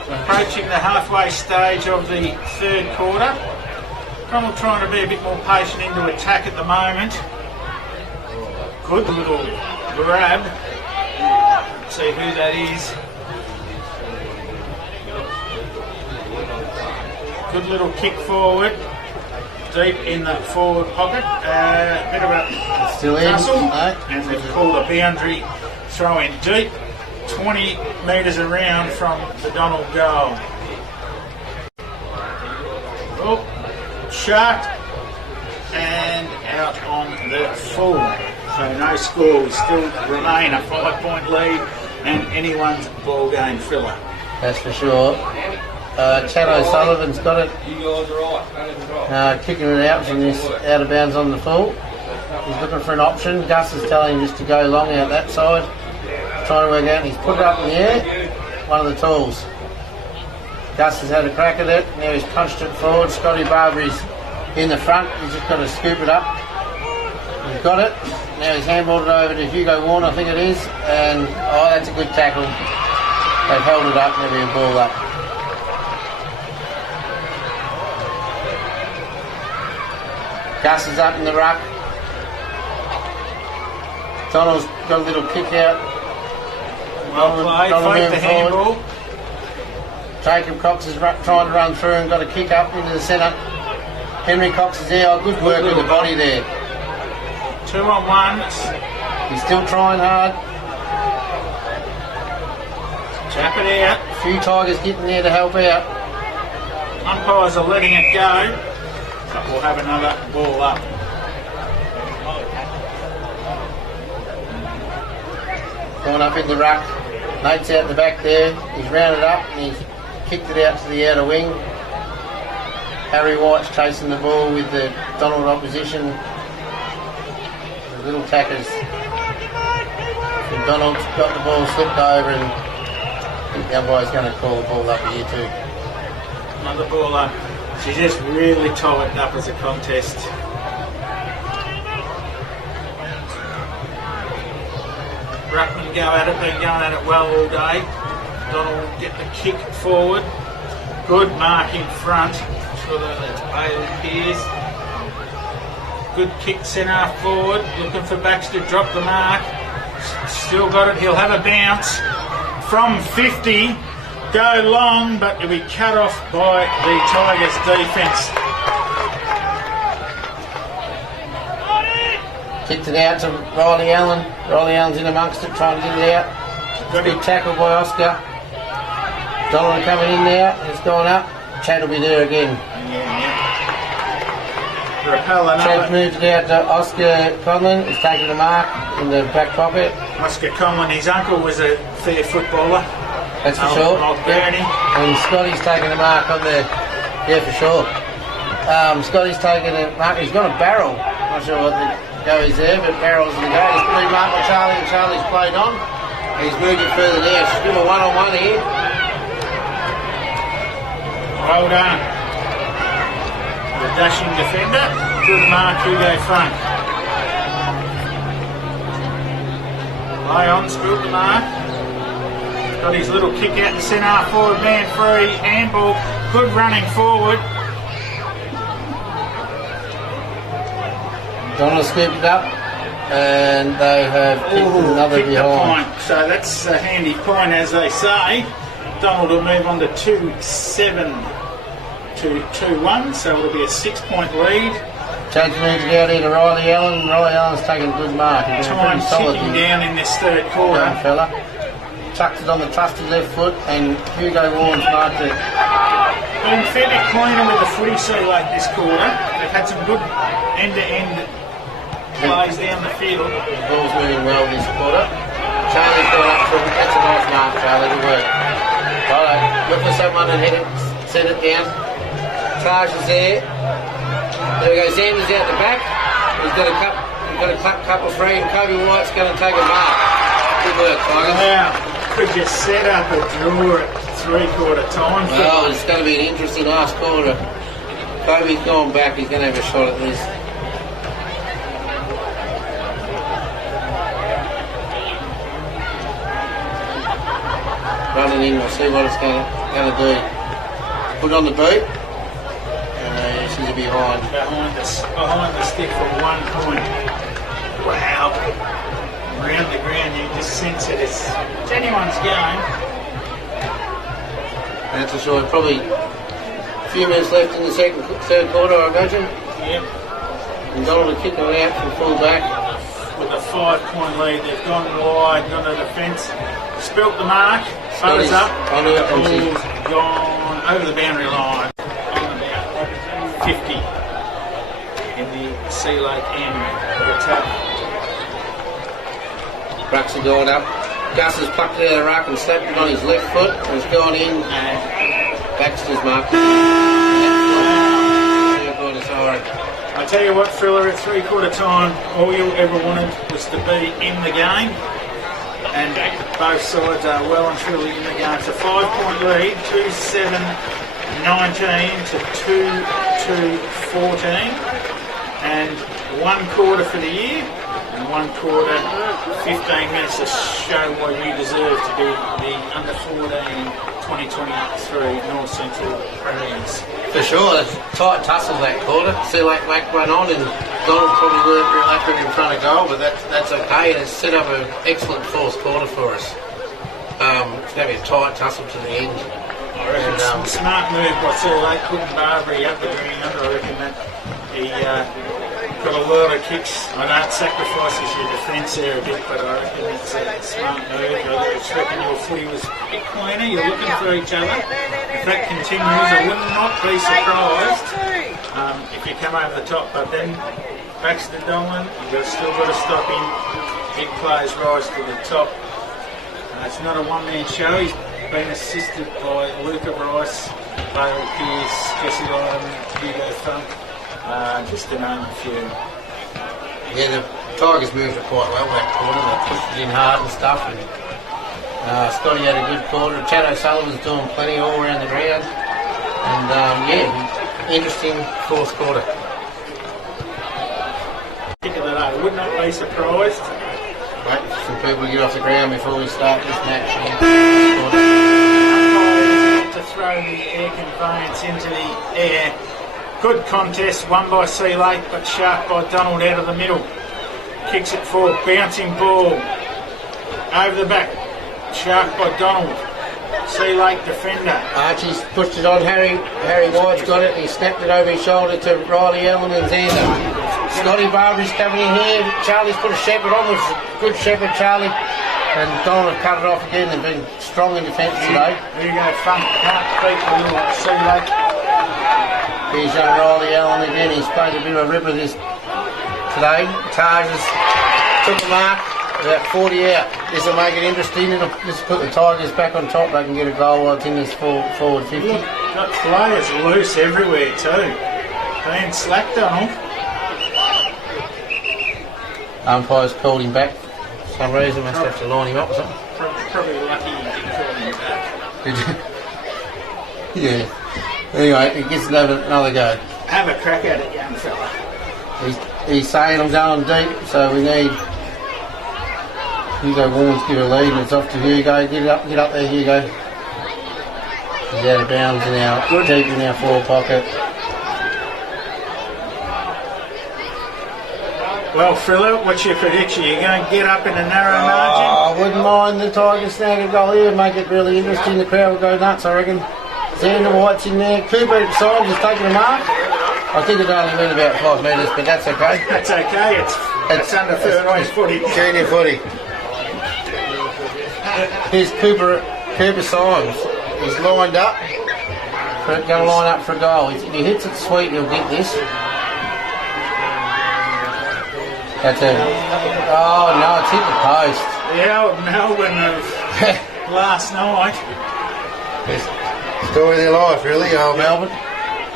approaching the halfway stage of the third quarter. Donald trying to be a bit more patient into attack at the moment. Good little grab. Let's see who that is. Good little kick forward, deep in the forward pocket. Bit of a still tussle, no. And they've called a boundary throw in deep, 20 metres around from the Donald goal. Oh, sharked and out on the full. So no score. We still remain a 5-point lead and anyone's ball game filler. That's for sure. Chad O'Sullivan's got it. Kicking it out from this out of bounds on the full. He's looking for an option. Gus is telling him just to go long out that side. Trying to work out, and he's put it up in the air. One of the tools. Gus has had a crack at it. Now he's punched it forward. Scotty Barberry's in the front. He's just got to scoop it up. He's got it. Now he's handballed it over to Hugo Warne, I think it is. And, oh, that's a good tackle. They've held it up, maybe a ball up. Gus is up in the ruck. Donald's got a little kick out. Well played, fake the handball. Jacob Cox is trying to run through and got a kick up into the centre. Henry Cox is there. Oh, good work with the body there. 2-on-1. He's still trying hard. Tap it out. A few Tigers getting there to help out. Umpires are letting it go. But we'll have another ball up. Going up in the ruck. Nate's out the back there. He's rounded up and he's kicked it out to the outer wing. Harry White's chasing the ball with the Donald opposition. The little tackers. And Donald's got the ball slipped over, and I think the umpire's going to call the ball up here too. Another ball up. She just really tightened up as a contest. Ruckman go at it, been going at it well all day. Donald will get the kick forward. Good mark in front. Sure that's Bailey Pearce. Good kick centre forward. Looking for Baxter to drop the mark. Still got it. He'll have a bounce from 50. Go long, but it'll be cut off by the Tigers defence. Kicked it out to Riley Allen. Riley Allen's in amongst it, trying to get it out. Good tackle by Oscar. Donovan coming in now. It's gone up. Chad will be there again. Chad moves it out to Oscar Conlon. He's taking the mark in the back pocket. Oscar Conlon, his uncle was a fair footballer. That's for sure. Yep. And Scotty's taking the mark on the... Yeah, for sure. Scotty's taking the mark. He's got a barrel. Not sure what the go is there, but barrel's in the go. He's putting mark on Charlie, and Charlie's played on. He's moved it further there. She's given a one-on-one here. Well done. The dashing defender. Good mark, Hugo Funk. Lyons built the mark. Got his little kick out the centre, forward man free, handball. Good running forward. Donald scooped it up, and they have kicked another behind. Point. So that's a handy point, as they say. Donald will move on to 2-7 to 2-1, so it'll be a 6-point lead. Chad's moved it out here to Riley Allen. Riley Allen's taking a good mark. Time ticking down in this third quarter. Young fella. Chucked it on the trusted left foot, and Hugo Warren's marked it. Been fair bit cleaner with the footy so late this quarter. They've had some good end-to-end plays down the field. The ball's moving well this quarter. Charlie's got up to it. That's a nice mark, Charlie. Good work. Righto. Look for someone and hit it. Send it down. Charge is there. There we go. Sanders out the back. He's got a couple free, and Kobe White's going to take a mark. Good work, Tigers. Wow. Could you set up a draw at three-quarter time? Well, it's going to be an interesting last quarter. Kobe's gone back. He's going to have a shot at this. Running in, we'll see what it's going to do. Put on the boot, and she's behind. Behind the stick for 1 point. Wow. Around the ground, you just sense it. It's anyone's game. That's for sure. Probably a few minutes left in the third quarter, I imagine. Yep. And Donald will kick it out from full back. With a 5-point lead, they've gone wide, gone to defence. Spilt the mark. Butters up. On it, Ball's gone over the boundary line. On about 50 in the Sea Lake end of the tap. Rucks are going up. Gus has plucked it out of the ruck and slapped it on his left foot. And it's gone in, and Baxter's marked. I tell you what, Thriller, at three-quarter time, all you ever wanted was to be in the game, and both sides are well and truly in the game. It's a 5-point lead, 2-7-19 to 2-2-14, and 1 quarter for the year, and 1 quarter, 15 minutes to show why you deserve to be the under-14 2023 North Central Premiers. For sure, it's tight tussle that quarter. See like Mac run on, and Donald probably weren't real accurate in front of goal, but that's okay. It's set up an excellent fourth quarter for us. It's going to be a tight tussle to the end. I reckon it's a smart move by Sea Lake, putting Barbary up the ground. I reckon that he got a lot of kicks. I know it sacrifices your defence there a bit, but I reckon it's a smart move. I just reckon your footy was a bit cleaner. You're looking for each other. If that continues, I would not be surprised if you come over the top. But then Baxter Donlan, you've still got to stop him. Big players rise to the top. It's not a one-man show. He's been assisted by Luca Bryce, Bailey Pearce, Jesse Lyon, Hugo Funk. Just to name a few. Yeah, the Tigers moved it quite well that quarter. They pushed it in hard and stuff. And Scotty had a good quarter. Chad O'Sullivan's doing plenty all around the ground. And interesting fourth quarter. I would not be surprised Wait for some people to get off the ground before we start this match. To throw the air conveyance into the air. Good contest, won by Sea Lake, but sharp by Donald out of the middle. Kicks it forward, bouncing ball. Over the back, sharp by Donald. Sea Lake defender. Archie's pushed it on. Harry White's got it and he snapped it over his shoulder to Riley Allen and Xander. Scotty Barbry's coming in here. Charlie's put a shepherd on, was a good shepherd, Charlie. And Donald cut it off again and been strong in defence today. There you go, front, can't beat the little Sea Lake. Here's young Riley Allen again. He's played a bit of a ripper this today. Tigers took the mark. About 40 out. This will make it interesting. It'll just put the Tigers back on top. They can get a goal while it's in this forward 50. Got players loose everywhere too. Being slacked on them. Umpires called him back for some reason. Must have to line him up or something. Probably lucky you didn't call him back. Yeah. Anyway, he gets another go. Have a crack at it, young fella. He's saying I'm going deep, so we need Hugo Warren's give a lead and it's off to Hugo. Get up there, Hugo. He's out of bounds now, deep in our forward pocket. Well, Frilla, what's your prediction? You're going to get up in a narrow margin? I wouldn't mind the Tigers snagging a goal here, make it really interesting. The crowd will go nuts, I reckon. Xander White's in there. Cooper Symes is taking a mark. I think it only went about 5 metres, but that's okay. That's okay. It's under 13 footy. Junior footy. Here's Cooper Symes. He's lined up. Going to line up for a goal. If he hits it sweet, he'll get this. That's it. Oh no, it's hit the post. The old Melbourne of last night. Story of their life, really, old Melbourne.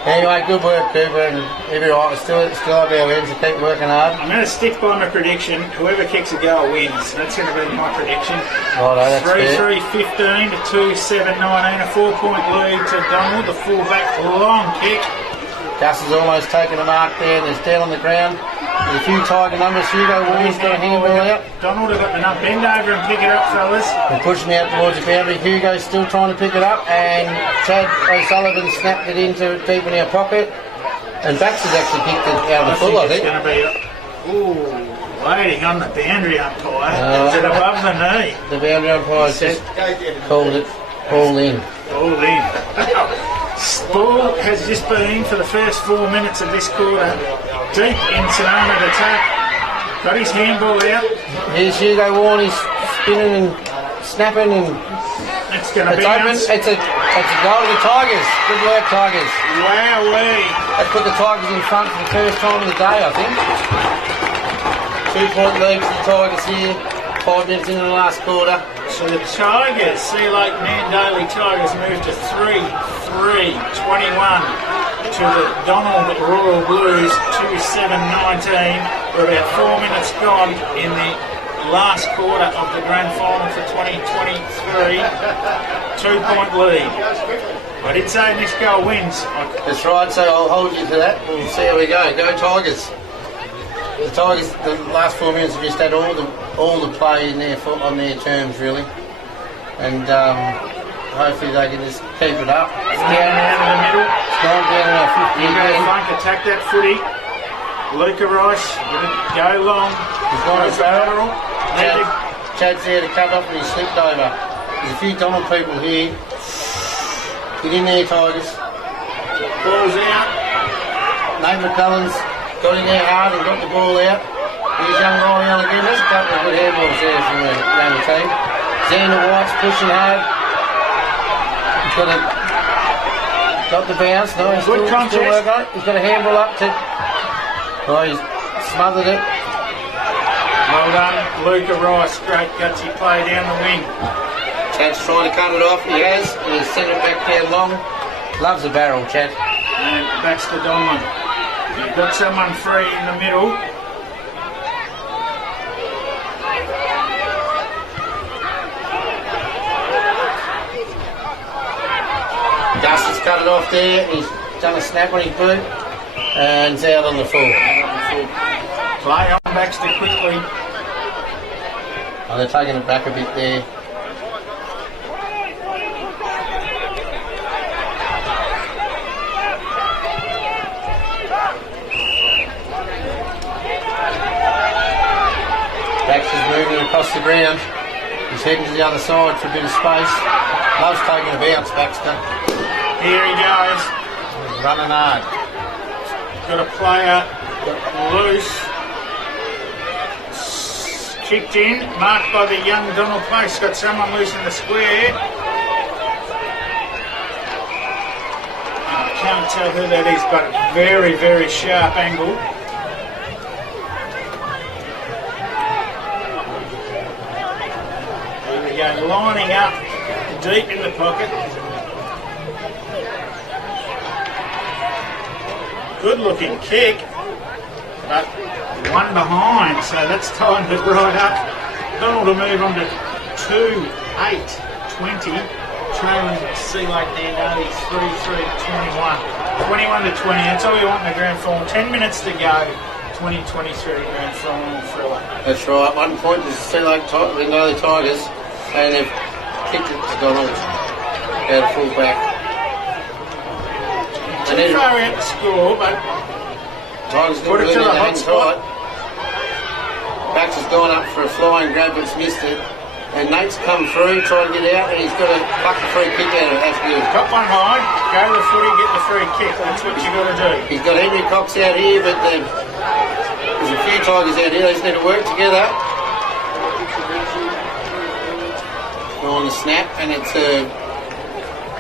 Anyway, good work, Cooper, and every right. Still have our ends to keep working hard. I'm going to stick by my prediction. Whoever kicks a goal wins. That's going to be my prediction. Righto, that's 3-3-15 to 2-7-19. A 4-point lead to Donald. The fullback, long kick. Gus has almost taken a mark there. There's down on the ground. There's a few Tiger numbers. Hugo Warren's got a handball out. Donald have got the nut. Bend over and pick it up, fellas. They're pushing out towards the boundary. Hugo's still trying to pick it up, and Chad O'Sullivan snapped it into deep in our pocket. And Baxter's actually kicked it out of the full, I think. It's going to be waiting on the boundary umpire. Is it above the knee? The boundary umpire just called it all in. All in. Ball has just been for the first 4 minutes of this quarter. Deep in Sonoma attack. Got his handball out. Here's Hugo Warren. He's spinning and snapping and it's going to be open. It's a goal to the Tigers. Good work, Tigers. Wowee. They put the Tigers in front for the first time of the day, I think. 2-point lead for the Tigers here. 5 minutes into the last quarter. So the Tigers, Sea Lake Mandalay Tigers moved to 3-3-21 to the Donald Royal Blues 2-7-19. We're about 4 minutes gone in the last quarter of the grand final for 2023. 2-point lead. I did say this goal wins. That's right, so I'll hold you to that. We'll see how we go. Go Tigers. The Tigers, the last 4 minutes have just had all the play in their on their terms, really, and hopefully they can just keep it up. It's down out of the middle. It's gone down in our 50 You go again. flank, attack that footy. Luca Rice, go long. He's gone a barrel. Chad's there to cut off and he slipped over. There's a few Donald people here. Get in there, Tigers. Ball's out. Nate McCullum's got in there hard and got the ball out. Here's young Ryan again. There's a couple of good handballs there from around the team. Xander White's pushing hard. He's got the bounce. No, he's still working on it. He's got a handball up to. Oh, he's smothered it. Well done, Luca Rice. Great gutsy play down the wing. Chad's trying to cut it off. He has. He's sent it back down long. Loves the barrel, Chad. And Baxter Donlan. You've got someone free in the middle. Gus has cut it off there. He's done a snap on his boot. And it's out on the full. Play on Baxter quickly. Oh, they're taking it back a bit there. Baxter's moving across the ground. He's heading to the other side for a bit of space. Loves taking a bounce, Baxter. Here he goes. He's running hard. Got a player loose. Kicked in, marked by the young Donald Place. Got someone loose in the square. I can't tell who that is, but very, very sharp angle. Here we go, lining up deep in the pocket. Good looking kick, but one behind, so that's timed it right up. Donald will move on to 2-8-20, trailing Sea Lake now. He's 3-3-21. 21-20, that's all you want in the grand final. 10 minutes to go, 2023 grand final thriller. That's right, 1 point to Sea Lake Tigers, and they've kicked it to Donald out of full back. Too far out to score, but Tigers put it to the hot spot. Baxter's gone up for a flying grab, but's missed it. And Nate's come through, trying to get out, and he's got to pluck the free kick out of it. That's good. Top one high, go to the footy, get the free kick. That's what you got to do. He's got Henry Cox out here, but there's a few Tigers out here. They just need to work together. On the snap, and it's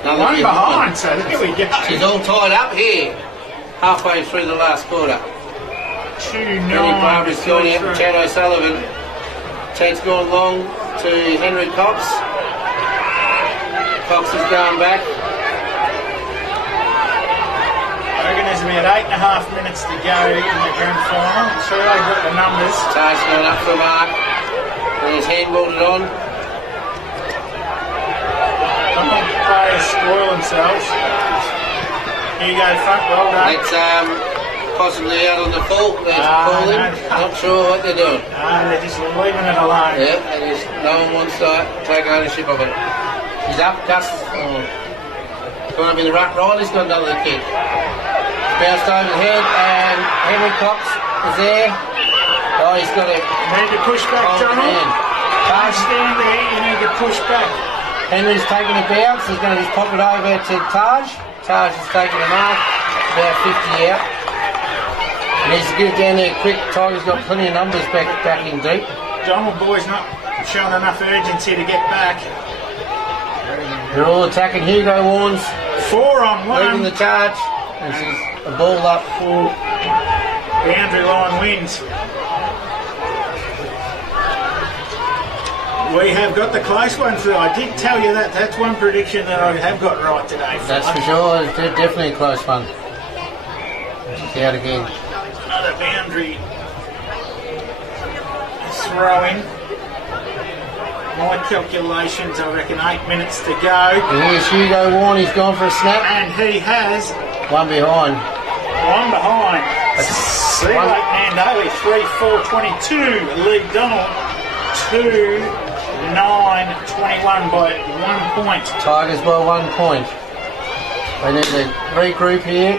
another one behind, so there we go. She's all tied up here, halfway through the last quarter. 2-9. Barbara's gone out to Chad O'Sullivan. Chad's gone long to Henry Cox. Cox is going back. I reckon there's about 8.5 minutes to go in the grand final. I'm sure they've got the numbers. Taj's gone up for a mark. And he's handballed it on. Don't want players spoil themselves. Here you go, front, well done. It's possibly out on the full. They're calling. No. Not sure what they're doing. They're just leaving it alone. Yeah, and no one wants to take ownership of it. He's up, Gus. Going to be the ruck right. He's got another kick. Bounced over the head, and Henry Cox is there. Oh, he's got to. Need to push back, Donald. Can't stand there. You need to push back. Henry's taking a bounce. He's going to just pop it over to Taj. Taj is taking a mark. About 50 out. He needs to get it down there quick. Tiger's got plenty of numbers back in deep. Donald boy's not showing enough urgency to get back. They're all attacking. Hugo Warnes. 4-on-1. Leading the charge. This is a ball up for boundary line wins. We have got the close one, Phil. I did tell you that. That's one prediction that I have got right today, Phil. That's for sure. It's definitely a close one. She's out again. Another boundary throwing. My calculations, I reckon 8 minutes to go. And here's Hugo Warne. He's gone for a snap. And he has one behind. One behind. Sea Lake Mandalay 3-4-22. Lead Donald 2-9-21 by 1 point. Tigers by 1 point. They need to regroup here.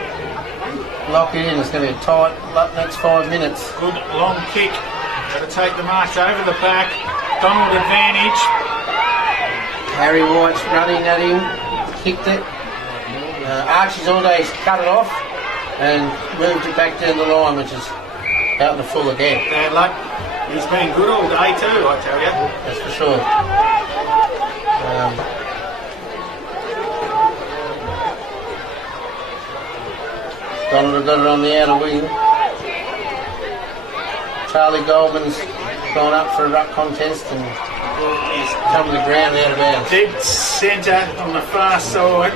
Lock it in. It's going to be a tight next 5 minutes. Good long kick. Got to take the marks over the back. Donald advantage. Harry White's running at him. Kicked it. Archie's Aldays cut it off and moved it back down the line, which is out in the full again. Bad luck. He's been good all day too, I tell you. That's for sure. Donald got it on the outer wing. Charlie Goldman's gone up for a ruck contest and he's come to the ground out of bounds. Dead centre on the far side.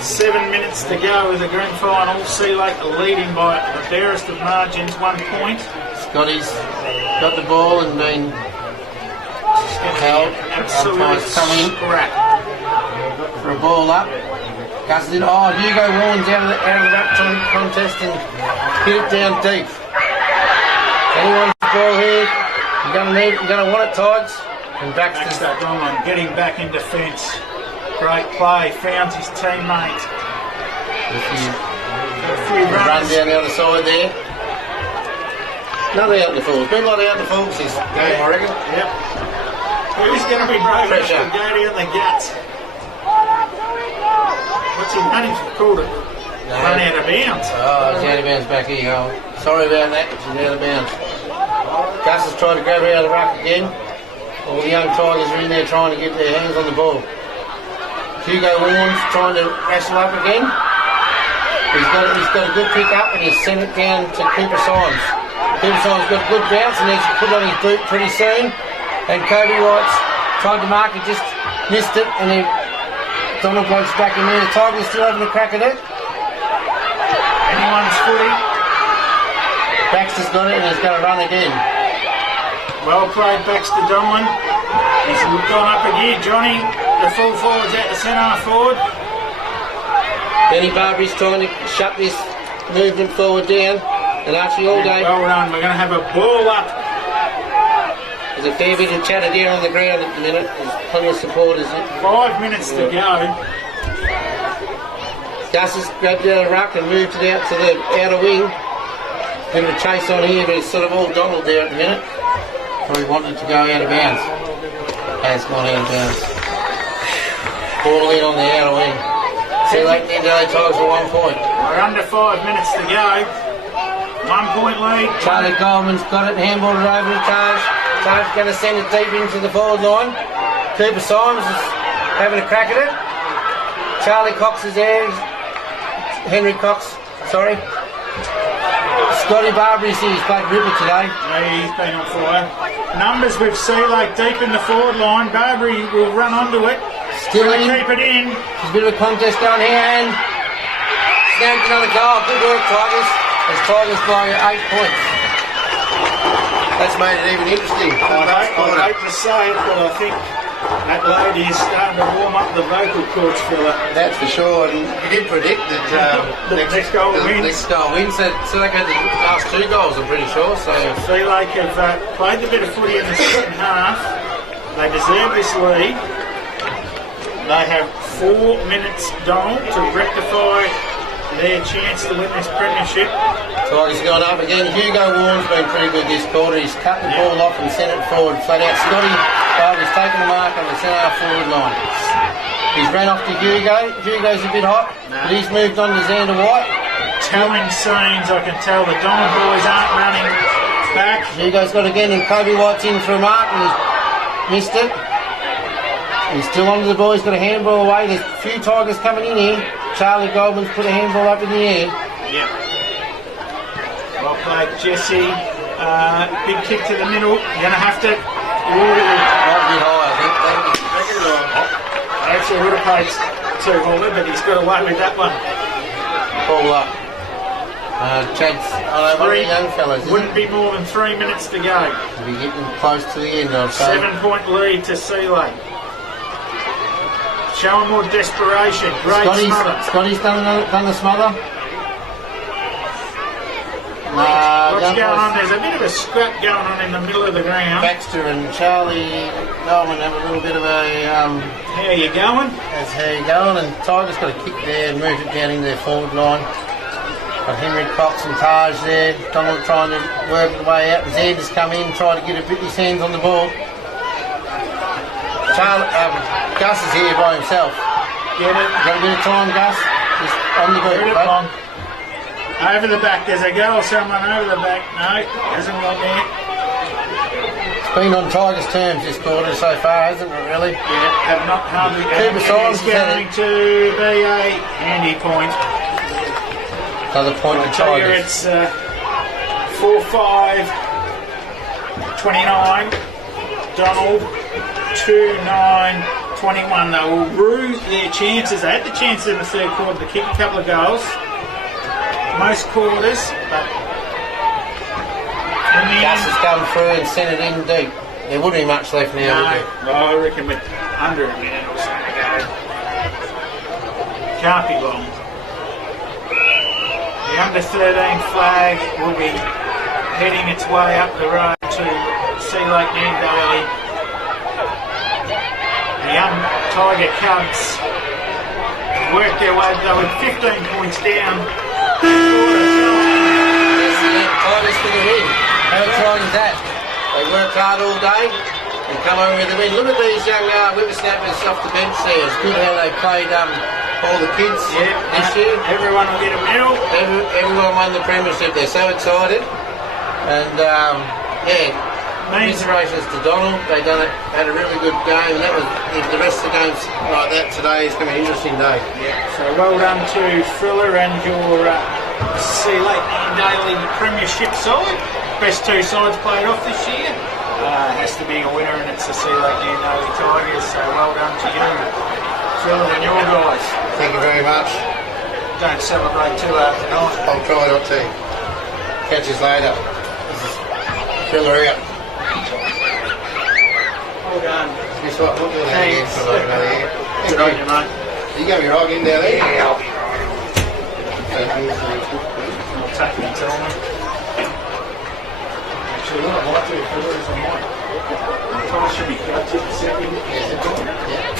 7 minutes to go in the grand final. Sea Lake leading by the barest of margins, 1 point. Scotty's got the ball and been held. Absolute scrap. For a ball up. Gus did. Oh, Hugo Warren's out of the ruck contest and hit it down deep. Anyone's ball here. You're gonna want it, Tigers. And Baxter Baxter Donlan getting back in defence. Great play, found his teammate. A few run runners. down the other side there. Another out in the forwards. Been a lot of out in the forwards this game, I reckon. Yep. Who's going to be brave enough Pressure. to go down the guts? What's he running? Called it. Run out of bounds. Oh, he's out of bounds back here. Oh, sorry about that. She's out of bounds. Gus has tried to grab her out of the ruck again. All the young Tigers are in there trying to get their hands on the ball. Hugo Warren's trying to wrestle up again. He's got a good pick up and he's sent it down to Cooper Symes. Cooper Symes got a good bounce and he's put on his boot pretty soon. And Kobe White's tried to mark it, just missed it, and then Donald Bloke's back in there. The Tigers still having a crack at it. Anyone's footy. Baxter's got it and he's going to run again. Well played, Baxter Donlan. He's gone up again. Johnny, the full forward's out the centre forward. Benny Barbie's trying to shut this movement forward down. And Archie all day. Well done. We're going to have a ball up. There's a fair bit of chatter down on the ground at the minute. There's plenty of supporters. 5 minutes to go. Gus has grabbed out of the ruck and moved it out to the outer wing. Bit of a chase on here, but it's sort of all Donald there at the minute. Probably wanted to go out of bounds. Has gone out of bounds. Ball in on the outer wing. See late in the Tigers for 1 point. We're under 5 minutes to go. 1 point lead. Charlie Goldman's got it and handballed it over to Taj. Taj going to send it deep into the forward line. Cooper Symes is having a crack at it. Charlie Cox is there. Henry Cox, sorry. Scotty Barbie's here. He's played ripper today. He's been on fire. Numbers with Sea Lake deep in the forward line. Barbary will run onto it. Still in. Keep it in. There's a bit of a contest going here and snagged another goal. Good work, Tigers. As Tigers by 8 points. That's made it even interesting. I hate to say it, but I think that lady is starting to warm up the vocal cords, fella. That's for sure. And we did predict that the next goal wins. Next goal wins. So they got the last 2 goals, I'm pretty sure. So Sea Lake have played a bit of footy in the second half. They deserve this lead. They have 4 minutes, Donald, to rectify their chance to win this premiership. Tigers going up again. Hugo Warren's been pretty good this quarter. He's cut the ball off and sent it forward flat out. Scotty Barbie's taken the mark on the centre forward line. He's ran off to Hugo. Hugo's a bit hot, but he's moved on to Xander White. Telling scenes, I can tell the Donald boys aren't running back. Hugo's got again, and Kobe White's in for a mark, and he's missed it. He's still onto the ball. He's got a handball away. There's a few Tigers coming in here. Charlie Goldman's put a handball up in the air. Yep. Well played, Jesse. Big kick to the middle. You're going to have to... Might be high, I think. Actually, would have played 2 holder, but he's got away with that one. Ball up. Chad's one of the young fellas. Wouldn't be more than 3 minutes to go. We'll be getting close to the end, I'd say. 7-point lead to Sea Lake. Showing more desperation. Great smother. Scotty's done the smother. What's going on? There's a bit of a scrap going on in the middle of the ground. Baxter and Charlie Goldman have a little bit of a... how are you going? That's how you going. And Tiger's got a kick there and moved it down into their forward line. Got Henry Cox and Taj there. Donald trying to work the way out. And Zed has come in, trying to get his hands on the ball. Gus is here by himself. Get it. Got a bit of time, Gus. Just on the boot, mate. Over the back. There's a goal. Someone over the back. No, hasn't got there. It's been on Tigers' terms this quarter so far, hasn't it, really? Yeah, have not hardly. Cooper Symes is going to be a handy point. Another point to Tigers. It's 4-5, 29. Donald, 2-9, 21. They will rue their chances. They had the chances in the third quarter to kick a couple of goals. Most quarters, but in the Gus end, has come through and sent it in deep. There wouldn't be much left now, would there? I reckon with under a minute or so to go. Can't be long. The under 13 flag will be heading its way up the road to Sea Lake New Daly. The young Tiger Cubs have worked their way. They were 15 points down. Tigers for the win. How exciting is that? They worked hard all day and come home with the win. Look at these young whippersnappers off the bench there. It's good how they played all the kids this year. Everyone will get a medal. Everyone won the premiership. They're so excited. And commiserations to Donald. They had a really good game. And that was the rest of the games like that today is going to be an interesting day. Yeah. So well done to Thriller and your Sea Lake Daily Premiership side. Best two sides played off this year. Has to be a winner, and it's the Sea Lake New Daily Tigers. So well done to you, Thriller, and your guys. Thank you very much. Don't celebrate too hard tonight. I'll try not to. Catch us later. Thriller out. Well done. Guess what? We'll do that again for a little bit. Good on you, mate. You gave me right in down there? Yeah. Thank you. I'll take it and tell me. Actually, what I'd like to do is I might. I should be cut to the second. Yeah.